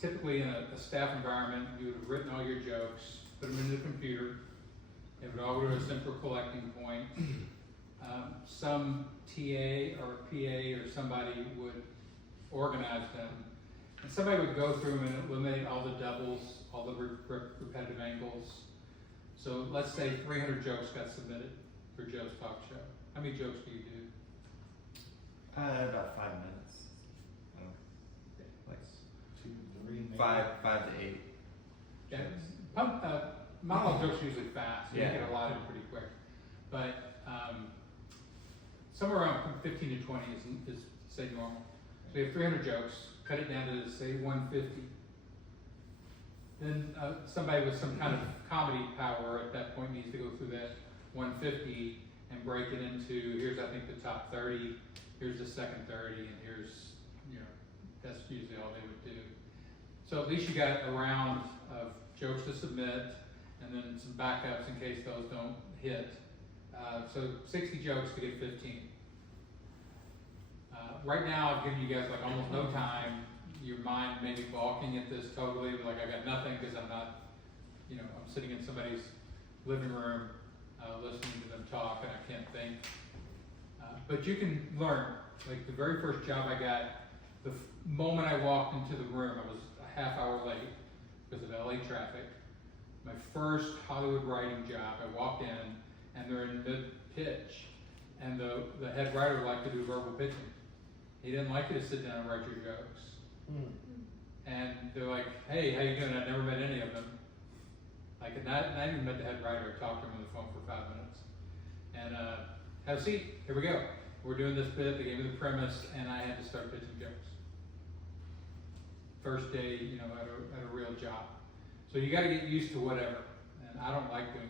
Typically in a staff environment, you would have written all your jokes, put them into the computer. It would all go to a central collecting point. Some TA or PA or somebody would organize them. And somebody would go through them and eliminate all the doubles, all the repetitive angles. So let's say 300 jokes got submitted for Joe's talk show. How many jokes do you do? About 5 minutes. Like 2, 3, maybe. 5 to 8. Yeah. Monologue jokes are usually fast. You Yeah. get a lot in pretty quick. But somewhere around 15 to 20 is say normal. So you have 300 jokes, cut it down to say 150. Then somebody with some kind of comedy power at that point needs to go through that 150 and break it into, here's I think the top 30, here's the second 30, and here's, that's usually all they would do. So at least you got a round of jokes to submit, and then some backups in case those don't hit. So 60 jokes to get 15. Right now, I've given you guys like almost no time. Your mind may be balking at this totally, like I got nothing because I'm not, I'm sitting in somebody's living room listening to them talk and I can't think. But you can learn. Like the very first job I got, the moment I walked into the room, I was a half hour late because of LA traffic. My first Hollywood writing job, I walked in and they're in mid-pitch and the head writer liked to do verbal pitching. He didn't like you to sit down and write your jokes. And they're like, hey, how you doing? I've never met any of them. Like, not even met the head writer. I talked to him on the phone for 5 minutes. And have a seat. Here we go. We're doing this bit. They gave me the premise, and I had to start pitching jokes. First day, at a real job. So you got to get used to whatever. And I don't like doing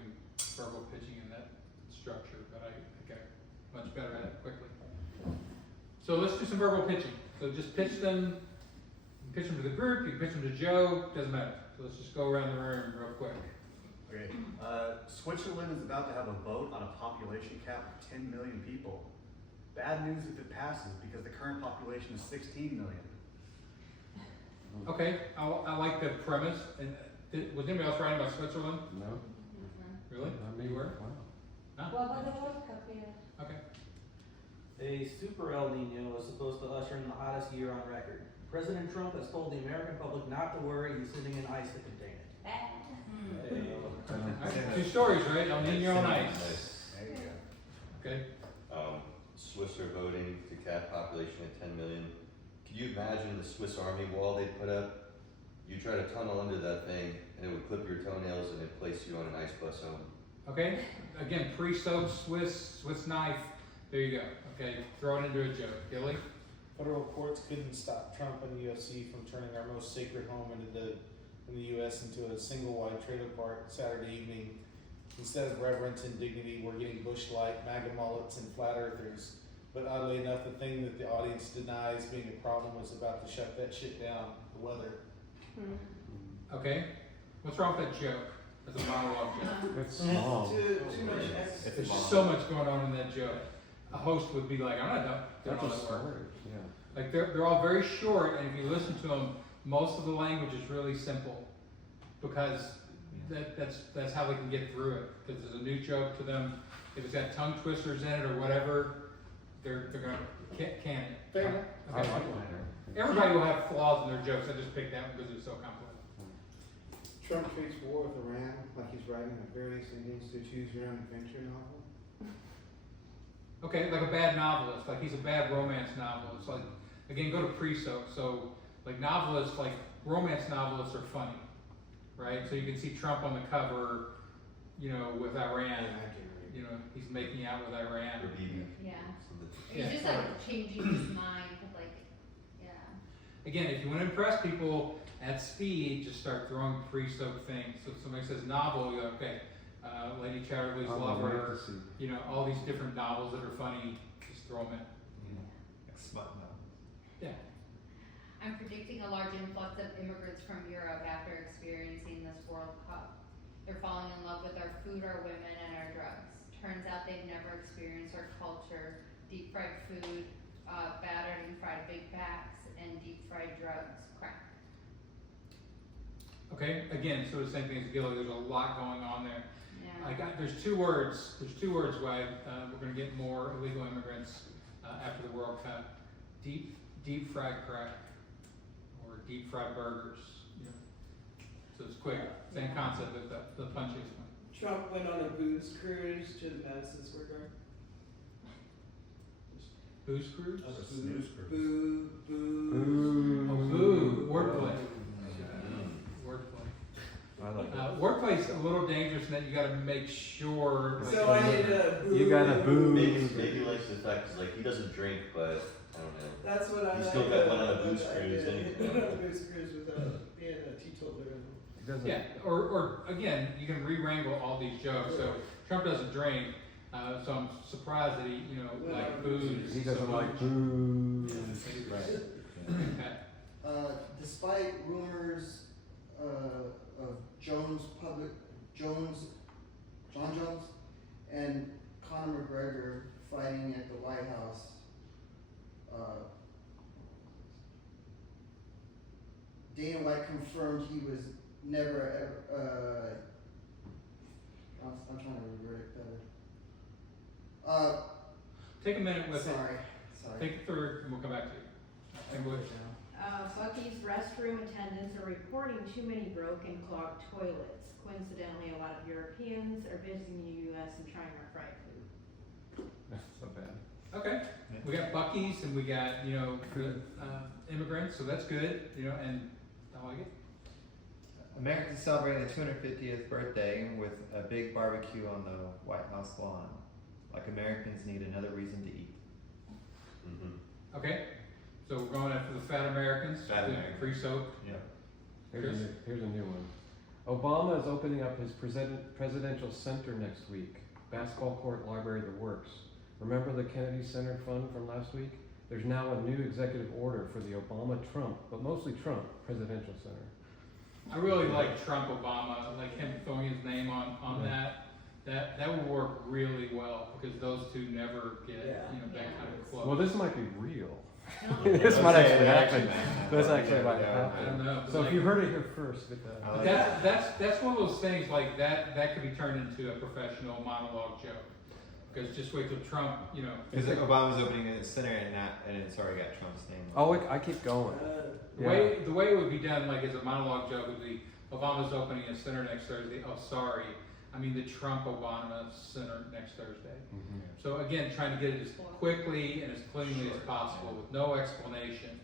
verbal pitching in that structure, but I got much better at it quickly. So let's do some verbal pitching. So just pitch them. You can pitch them to the group. You can pitch them to Joe. Doesn't matter. So let's just go around the room real quick. Okay. Switzerland is about to have a vote on a population cap of 10 million people. Bad news if it passes because the current population is 16 million. Okay, I like the premise. And was anybody else writing about Switzerland? No. Really? I mean, You were? wow. Huh? Well, by the World Cup, yeah. Okay. A super El Nino is supposed to usher in the hottest year on record. President Trump has told the American public not to worry, he's sending in ice to contain it. All right, 2 stories, right? El Nino on ice. There you go. Okay. Swiss are voting to cap population at 10 million. Could you imagine the Swiss Army wall they put up? You try to tunnel under that thing, and it would clip your toenails and it'd place you on an ice bus home. Okay. Again, pre-soaked Swiss knife. There you go. Okay. Throw it into a joke. Gilly? Federal courts couldn't stop Trump and the UFC from turning our most sacred home in the U.S. into a single-wide trailer park Saturday evening. Instead of reverence and dignity, we're getting Bush Light, MAGA mullets, and flat earthers. But oddly enough, the thing that the audience denies being a problem was about to shut that shit down, the weather. Okay. What's wrong with that joke? As a monologue joke. It's small. Too much There's just so much going on in that joke. A host would be like, I'm not done. That's all a that work. story. Yeah. Like they're all very short, and if you listen to them, most of the language is really simple, because that's how they can get through it. Because there's a new joke to them. If it's got tongue twisters in it or whatever, they're gonna can it. Fair enough. I Okay. like that. Everybody will have flaws in their jokes. I just picked that one because it's so complex. Trump treats war with Iran like he's writing a various endings to Choose Your Own Adventure novel. Okay, like a bad novelist, like he's a bad romance novelist. Like again, go to pre-soak. So like novelists, like romance novelists are funny, right? So you can see Trump on the cover, with Iran. He's making out with Iran. Or BB. Yeah. Yeah. He's just like changing his mind, like, yeah. Again, if you want to impress people at speed, just start throwing pre-soaked things. So if somebody says novel, you go, okay, Lady Chatterley's Lover, all these different novels that are funny, just throw them in. Smut now. Yeah. I'm predicting a large influx of immigrants from Europe after experiencing this World Cup. They're falling in love with our food, our women, and our drugs. Turns out they've never experienced our culture, deep fried food, battered and fried big packs, and deep fried drugs, crack. Okay, again, so the same thing as Gilly, there's a lot going on there. Yeah. There's two words why we're gonna get more illegal immigrants after the World Cup. Deep fried crack, or deep fried burgers, you know. So it's quick, same concept with the punchiest one. Trump went on a booze cruise to the Madison Square Garden. Booze cruise? That's a snooze cruise. Boo, boo. Oh, boo, wordplay. Wordplay. I like it. Wordplay's a little dangerous in that you gotta make sure. Like, So I did a boo. You gotta boo. Maybe like the fact is like he doesn't drink, but I don't know. That's what I You like. still got one on a that booze I cruise, did. then you get Went on a one. booze cruise without being a teetotaler. It doesn't. Yeah, or again, you can re-wrangle all these jokes. So Trump doesn't drink, so I'm surprised that he, you know, like booze. He doesn't so like much. boo. Right. Okay. Despite rumors of John Jones, and Conor McGregor fighting at the White House, Dana White confirmed he was never ever. I'm trying to revert it better. Take a minute with Sorry. it. Take it through, and we'll come back to you. English. Bucky's restroom attendants are reporting too many broken, clogged toilets. Coincidentally, a lot of Europeans are visiting the U.S. and trying our fried food. That's so bad. Okay. We got Buc-ee's and we got, you know, immigrants, so that's good, you know, and I like it. Americans celebrating the 250th birthday with a big barbecue on the White House lawn. Like Americans need another reason to eat. Mm-hmm. Okay. So we're going after the fat Americans. Fat the Americans. Free soap. Yeah. Here's a new one. Obama is opening up his presidential center next week. Basketball court, library, the works. Remember the Kennedy Center Fund from last week? There's now a new executive order for the Obama-Trump, but mostly Trump, presidential center. I really like Trump Obama, like him throwing his name on that. That would work really well because those two never get that kind of close. Well, this might be real. No. This might actually Actually happen. might This happen. actually might Yeah. I don't happen. know. So like, if you heard it here first, but, I but like that's one of those things like that could be turned into a professional monologue joke. Because just wait till Trump, you know. Because Obama's opening a center and it's already got Trump's name oh, on I keep going. The way it would be done, like as a monologue joke, would be Obama's opening a center next Thursday. Oh, sorry, I mean the Trump Obama Center next Thursday. Mhm. So again, trying to get it as quickly and as cleanly as possible with no explanation.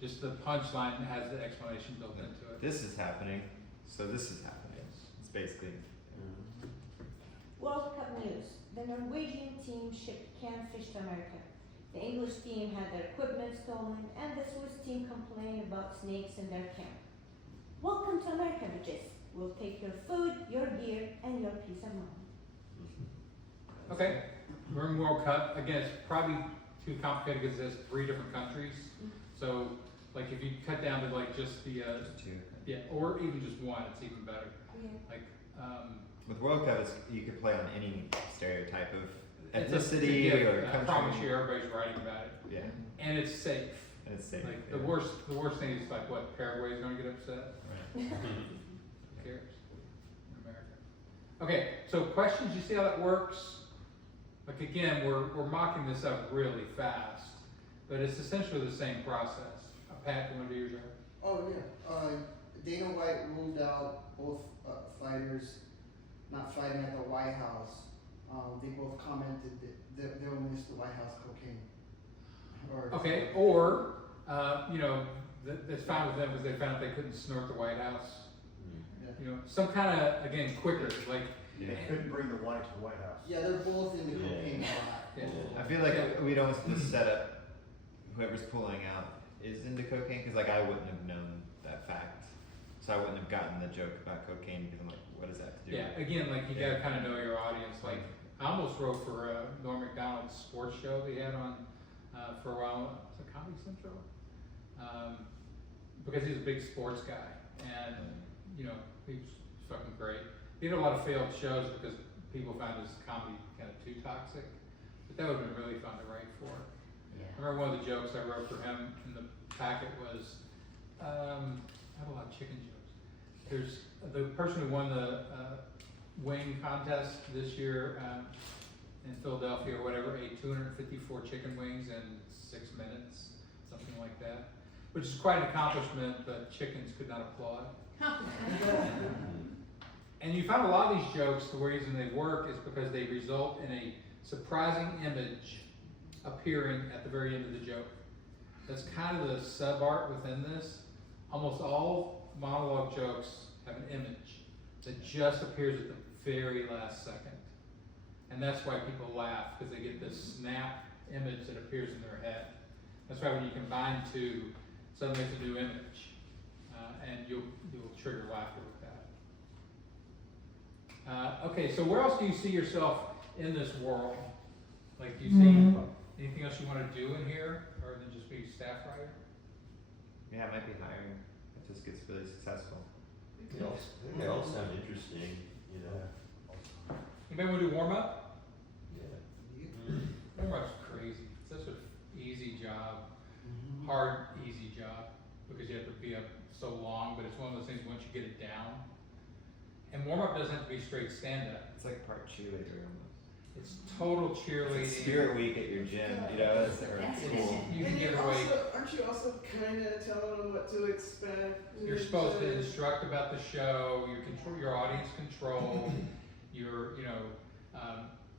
Just the punchline has the explanation built into it. This is happening, so this is happening. It's basically. World Cup news. The Norwegian team shipped canned fish to America. The English team had their equipment stolen, and the Swiss team complained about snakes in their camp. Welcome to America, bitches. We'll take your food, your gear, and your peace of mind. Okay, we're in World Cup. Again, it's probably too complicated because there's 3 different countries. So, like if you cut down to like just the or even just one, it's even better. Yeah. Like With World Cup, you could play on any stereotype of it's a ethnicity gift. or I country. promise you, everybody's writing about it, Yeah, and it's safe. and it's safe. Like yeah. the worst thing is like what Paraguay's going to get upset. Right. Who cares? In America. Okay, so questions. You see how that works? Like again, we're mocking this up really fast, but it's essentially the same process. Pat, you want to do your job? Oh yeah. Dana White ruled out both fighters not fighting at the White House. They both commented that they'll miss the White House cocaine. Okay, or you know, that's fine with them because they found out they couldn't snort the White House. Yeah. You know, some kind of again quicker, like They couldn't bring the wife to the White House. Yeah, they're both in the Yeah. cocaine lot. yeah. I feel like we'd almost just set up whoever's pulling out is into cocaine because like I wouldn't have known that fact, so I wouldn't have gotten the joke about cocaine because I'm like, what does that have to do? Yeah, with again, like you Yeah. gotta kind of know your audience. Like I almost wrote for Norm Macdonald's sports show that he had on for a while. It's a Comedy Central, because he's a big sports guy, and you know he's fucking great. He did a lot of failed shows because people found his comedy kind of too toxic. But that would have been really fun to write for. Yeah. I remember one of the jokes I wrote for him in the packet was, I have a lot of chicken jokes. There's the person who won the wing contest this year in Philadelphia or whatever, ate 254 chicken wings in 6 minutes, something like that, which is quite an accomplishment, but chickens could not applaud. And you find a lot of these jokes, the reason they work is because they result in a surprising image appearing at the very end of the joke. That's kind of the sub-art within this. Almost all monologue jokes have an image that just appears at the very last second. And that's why people laugh, because they get this snap image that appears in their head. That's why when you combine two, suddenly it's a new image. And you'll trigger laughter with that. Okay, so where else do you see yourself in this world? Like, do you see anything else you want to do in here, other than just be staff writer? Yeah, it might be hiring if this gets really successful. They all sound interesting, you know. Anybody want to do warm up? Yeah. Warm up's crazy. It's such an easy job, hard, easy job, because you have to be up so long, but it's one of those things once you get it down. And warm up doesn't have to be straight stand up. It's like part cheerleader almost. It's total cheerleading. It's Spirit Week at your gym, you know, it's or school. You can And give you're away. aren't you also kind of telling them what to expect? You're supposed to instruct about the show. You control your audience control.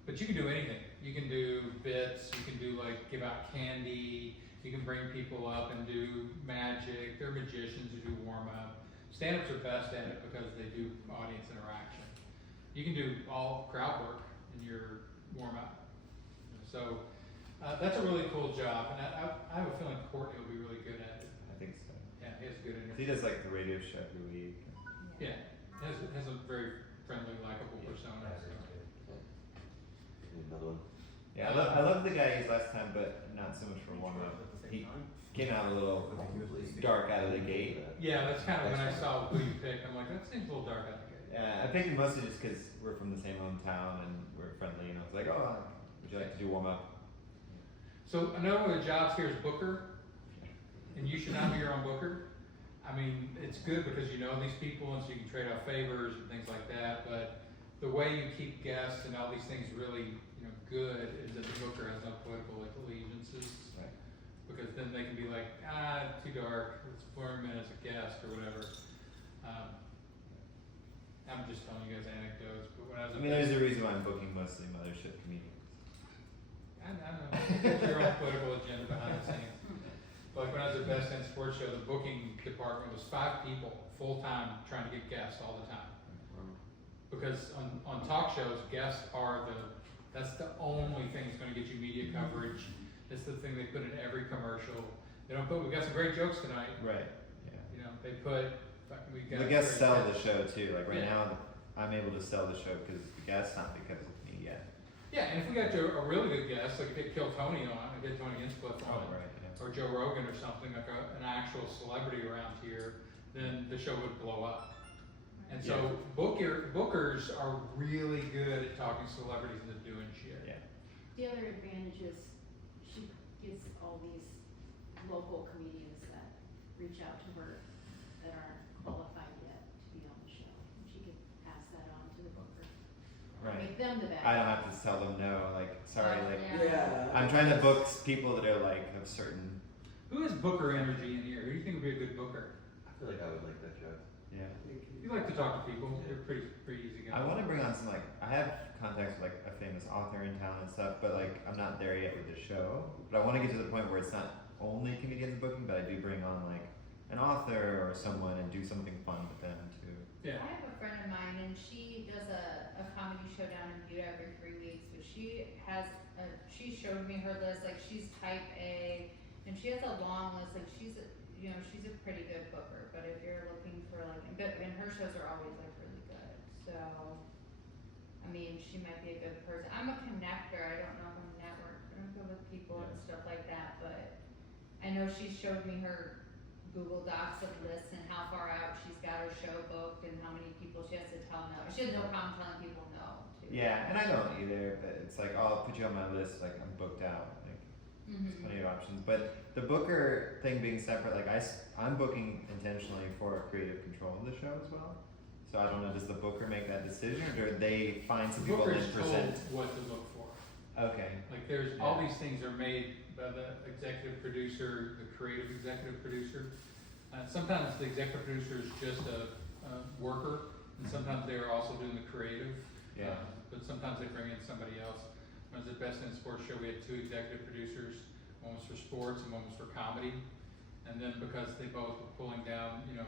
But you can do anything. You can do bits. You can do like give out candy. You can bring people up and do magic. There are magicians who do warm up. Stand-ups are best at it because they do audience interaction. You can do all crowd work in your warm up. So that's a really cool job, and I have a feeling Courtney will be really good at it. I think so. Yeah, he has good energy. He does like the radio show every week. Yeah, has a very friendly, likable persona. So. Another one. Yeah, I love the guy he's last time, but not so much for warm up. He came out a little dark out of the gate. Yeah, that's kind of when I saw who you picked. I'm like, that seems a little dark out of the gate. Yeah, I picked him mostly just because we're from the same hometown and we're friendly. And I was like, oh, would you like to do warm up? So another one of the jobs here is booker, and you should not be your own booker. I mean, it's good because you know these people, and so you can trade off favors and things like that. But the way you keep guests and all these things really, good is that the booker has no political allegiances. Right. Because then they can be like, too dark. Let's form him in as a guest or whatever. I'm just telling you guys anecdotes, but when I was there's a reason why I'm booking mostly mothership comedians. I know. There's your own political agenda behind the scenes. But like when I was at Best in Sports Show, the booking department was 5 people full time trying to get guests all the time. Because on talk shows, guests are that's the only thing that's going to get you media coverage. It's the thing they put in every commercial. They don't put, we've got some great jokes tonight. Right. Yeah. They put, we've got The guests great sell guests. the show too. Like right Yeah. now, I'm able to sell the show because the guests, not because of me yet. Yeah, and if we got a really good guest, like get Kill Tony on, or get Tony Hinchcliffe on, right. Yeah. or Joe Rogan or something, like an actual celebrity around here, then the show would blow up. And so bookers are really good at talking celebrities into doing shit. Yeah. The other advantage is she gets all these local comedians that reach out to her that aren't qualified yet to be on the show. She could pass that on to the booker. Or Right. make them the bad I don't guys. have to tell them no. Like, sorry, like Yeah. I'm trying to book people that are like of certain. Who has booker energy in here? Who do you think would be a good booker? I feel like I would like that job. Yeah. You like to talk to people. You're pretty easy guy. I want to bring on some I have contacts with a famous author in town and stuff, but I'm not there yet with the show. But I want to get to the point where it's not only comedians booking, but I do bring on an author or someone and do something fun with them too. Yeah. I have a friend of mine, and she does a comedy show down in Butte every 3 weeks. But she showed me her list. Like, she's type A, and she has a long list. Like, she's a pretty good booker. But if you're looking for and her shows are always really good. So, I mean, she might be a good person. I'm a connector. I don't know how to network. I don't go with people and stuff like that. But I know she showed me her Google Docs of lists and how far out she's got her show booked and how many people she has to tell no. She has no problem telling people no to. Yeah, and I don't either, but it's like, I'll put you on my list, like I'm booked out, like there's plenty of options. But the booker thing being separate, like I'm booking intentionally for creative control of the show as well. So I don't know, does the booker make that decision, or do they find some The people booker's and told present? what to look for. Okay, Like all these things are made by the executive producer, the creative executive producer. Sometimes the executive producer is just a worker, and sometimes they are also doing the creative. yeah, But sometimes they bring in somebody else. When I was at Best in Sports Show, we had 2 executive producers. One was for sports and one was for comedy. And then because they both were pulling down, $400,000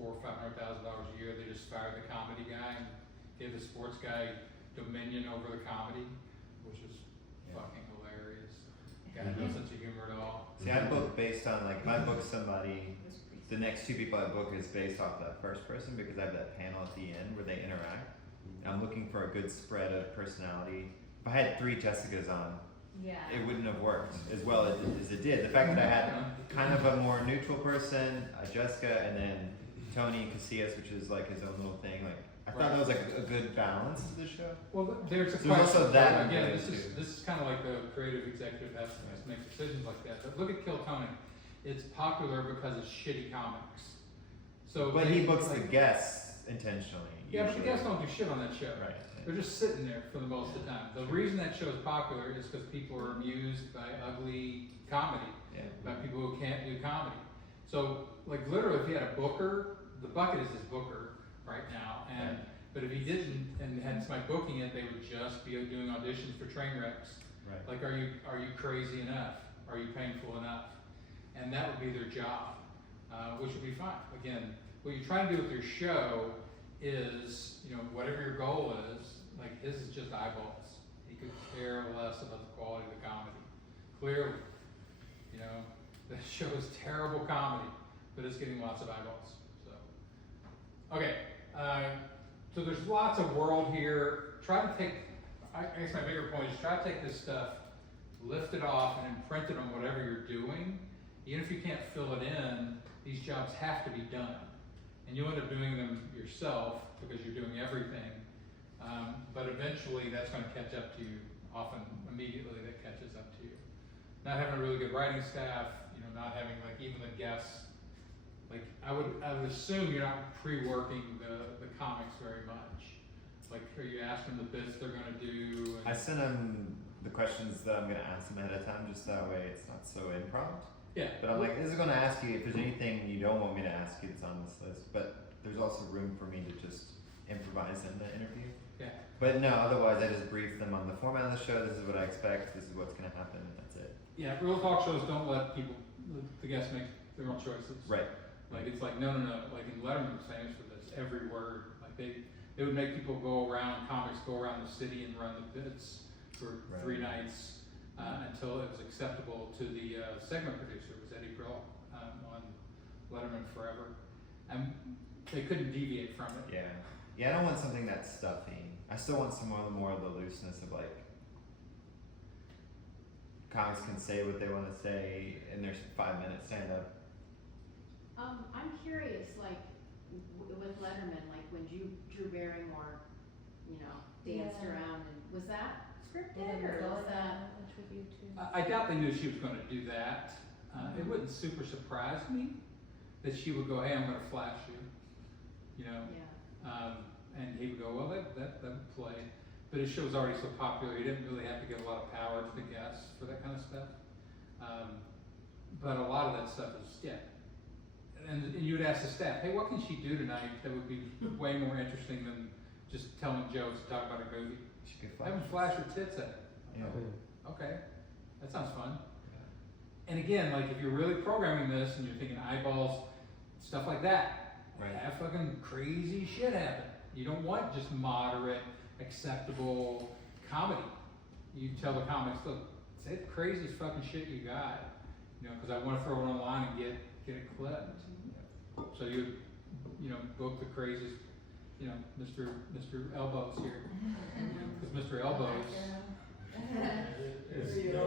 or $500,000 a year, they just fired the comedy guy and gave the sports guy dominion over the comedy, which is fucking hilarious. Guy had no sense of humor at all. see, I book based on, like, if I book somebody, the next 2 people I book is based off that first person, because I have that panel at the end where they interact. I'm looking for a good spread of personality. If I had 3 Jessicas on, Yeah. it wouldn't have worked as well as it did. The fact that I had kind of a more neutral person, a Jessica, and then Tony Casillas, which is like his own little thing. Like I thought that was like a good balance to the show. Well, there's a So there's question. also that Again, in there, this is kind of like the creative executive has to make decisions like that. But look at Kill Tony. It's popular because it's shitty comics. So, But he books the guests intentionally. Yeah, but the usually. guests don't do shit on that show. Right. They're just sitting there for the most of the time. The reason that show is popular is because people are amused by ugly comedy, Yeah. by people who can't do comedy. So, like literally, if he had a booker, the bucket is his booker right now. And but if he didn't and had somebody booking it, they would just be doing auditions for train wrecks. Right. Like, are you crazy enough? Are you painful enough? And that would be their job, which would be fine. Again, what you're trying to do with your show is, whatever your goal is, like his is just eyeballs. He could care less about the quality of the comedy. Clearly, the show is terrible comedy, but it's getting lots of eyeballs. So, okay, so there's lots of world here. Try to take, I guess my bigger point is try to take this stuff, lift it off, and imprint it on whatever you're doing. Even if you can't fill it in, these jobs have to be done. And you'll end up doing them yourself because you're doing everything. But eventually that's going to catch up to you. Often immediately that catches up to you. Not having a really good writing staff, not having like even the guests. Like I would assume you're not pre-working the comics very much. Like are you asking the bits they're going to do? I sent him the questions that I'm going to ask him ahead of time, just that way it's not so improv. Yeah. But I'm like, this is going to ask you if there's anything you don't want me to ask you that's on this list. But there's also room for me to just improvise in the interview. Yeah. But no, otherwise I just brief them on the format of the show. This is what I expect. This is what's going to happen, and that's it. Yeah. Real talk shows don't let the guests make their own choices. Right. Like it's like no. Like in Letterman was famous for this. Every word. Like they would make people go around comics, go around the city and run the bits for 3 nights until it was acceptable to the segment producer. It was Eddie Brill on Letterman forever, and they couldn't deviate from it. Yeah. Yeah, I don't want something that's stuffy. I still want some more of the looseness of like comics can say what they want to say in their 5-minute stand up. I'm curious, like, with Letterman, like when Drew Barrymore, danced Yeah. around, and was that scripted Yeah, or was that? with you too. I doubt they knew she was going to do that. It wouldn't super surprise me that she would go, "Hey, I'm going to flash you," Yeah. and he would go, "Well, that would play." But his show was already so popular, he didn't really have to give a lot of power to the guests for that kind of stuff. But a lot of that stuff is and you would ask the staff, "Hey, what can she do tonight that would be way more interesting than just telling jokes and talk about a movie?" She could Have them flash her tits at it. Yeah. Okay, that sounds fun. And again, like if you're really programming this and you're thinking eyeballs, stuff like that, Right. have fucking crazy shit happen. You don't want just moderate, acceptable comedy. You tell the comics, look, say the craziest fucking shit you got, because I want to throw it online and get it clipped. So you book the craziest, Mr. Elbows here, because Mr. Elbows.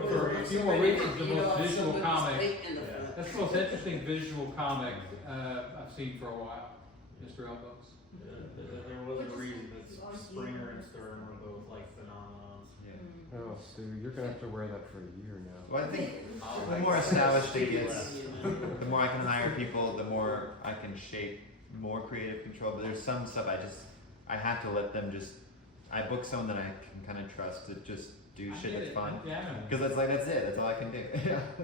For a few more weeks, is the most visual comic. That's the most interesting visual comic I've seen for a while, Mr. Elbows. There was a reason that Springer and Stern were both like Sue. You're gonna have to wear that for a year now. Well, I think the more established it gets, the more I can hire people, the more I can shape more creative control. But there's some stuff I have to let them just. I book someone that I can kind of trust to just do I shit get that's it. fun. Yeah, I know. Because that's it. That's all I can do.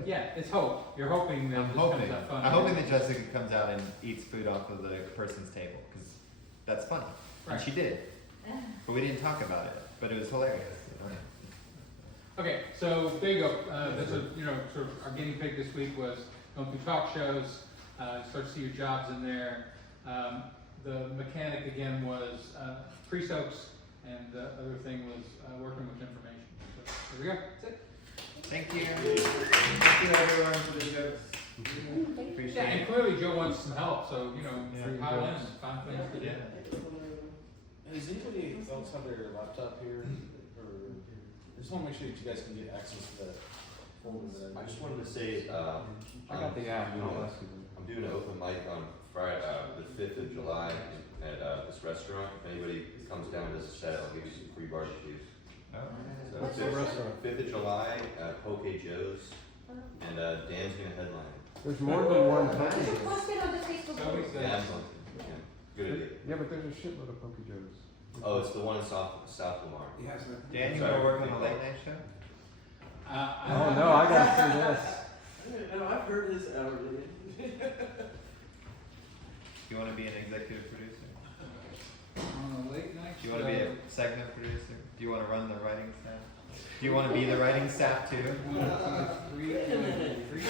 Yeah, it's hope. You're hoping that I'm this hoping. comes out fun. I'm hoping that Jessica comes out and eats food off of the person's table because that's funny, Right. and she did. But we didn't talk about it. But it was hilarious. Okay, so there you go. This is, sort of our guinea pig this week was going through talk shows, start to see your jobs in there. The mechanic again was pre-soaks, and the other thing was working with information. So there we go. That's it. Thank you. Thank you everyone for the jokes. Appreciate Yeah, and it. clearly Joe wants some help, so Yeah. pile in and find things to do. Yeah. Does anybody else have their laptop here? Or I just want to make sure that you guys can get access to that folder that I just wanted to say, I got the app. I'll ask you. I'm doing an open mic on Friday, the 5th of July at this restaurant. If anybody comes down to this set, I'll give you some free barbecues. Oh. So What's it's the restaurant? 5th of July at Poke Joe's, and Dan's gonna headline it. There's more than one You Poke should Joe's. post it on the Facebook So page. is Yeah, that. I'm going to. Yeah, good idea. Yeah, but there's a shitload of Poke Joe's. Oh, it's the one in South Lamar. Yes, sir. Dan, you Sorry. want to work on the late night show? Oh no, I gotta see this. No, I've heard his hourly. Do you want to be an executive producer? On a late night Do you want to be a segment producer? Do you want to run the writing staff? Do you want to be the writing staff too? 1, 2, 3, 3.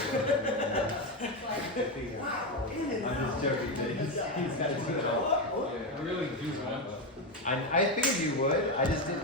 I'm just joking. He's got to do it all. I really do want. I figured you would. I just didn't.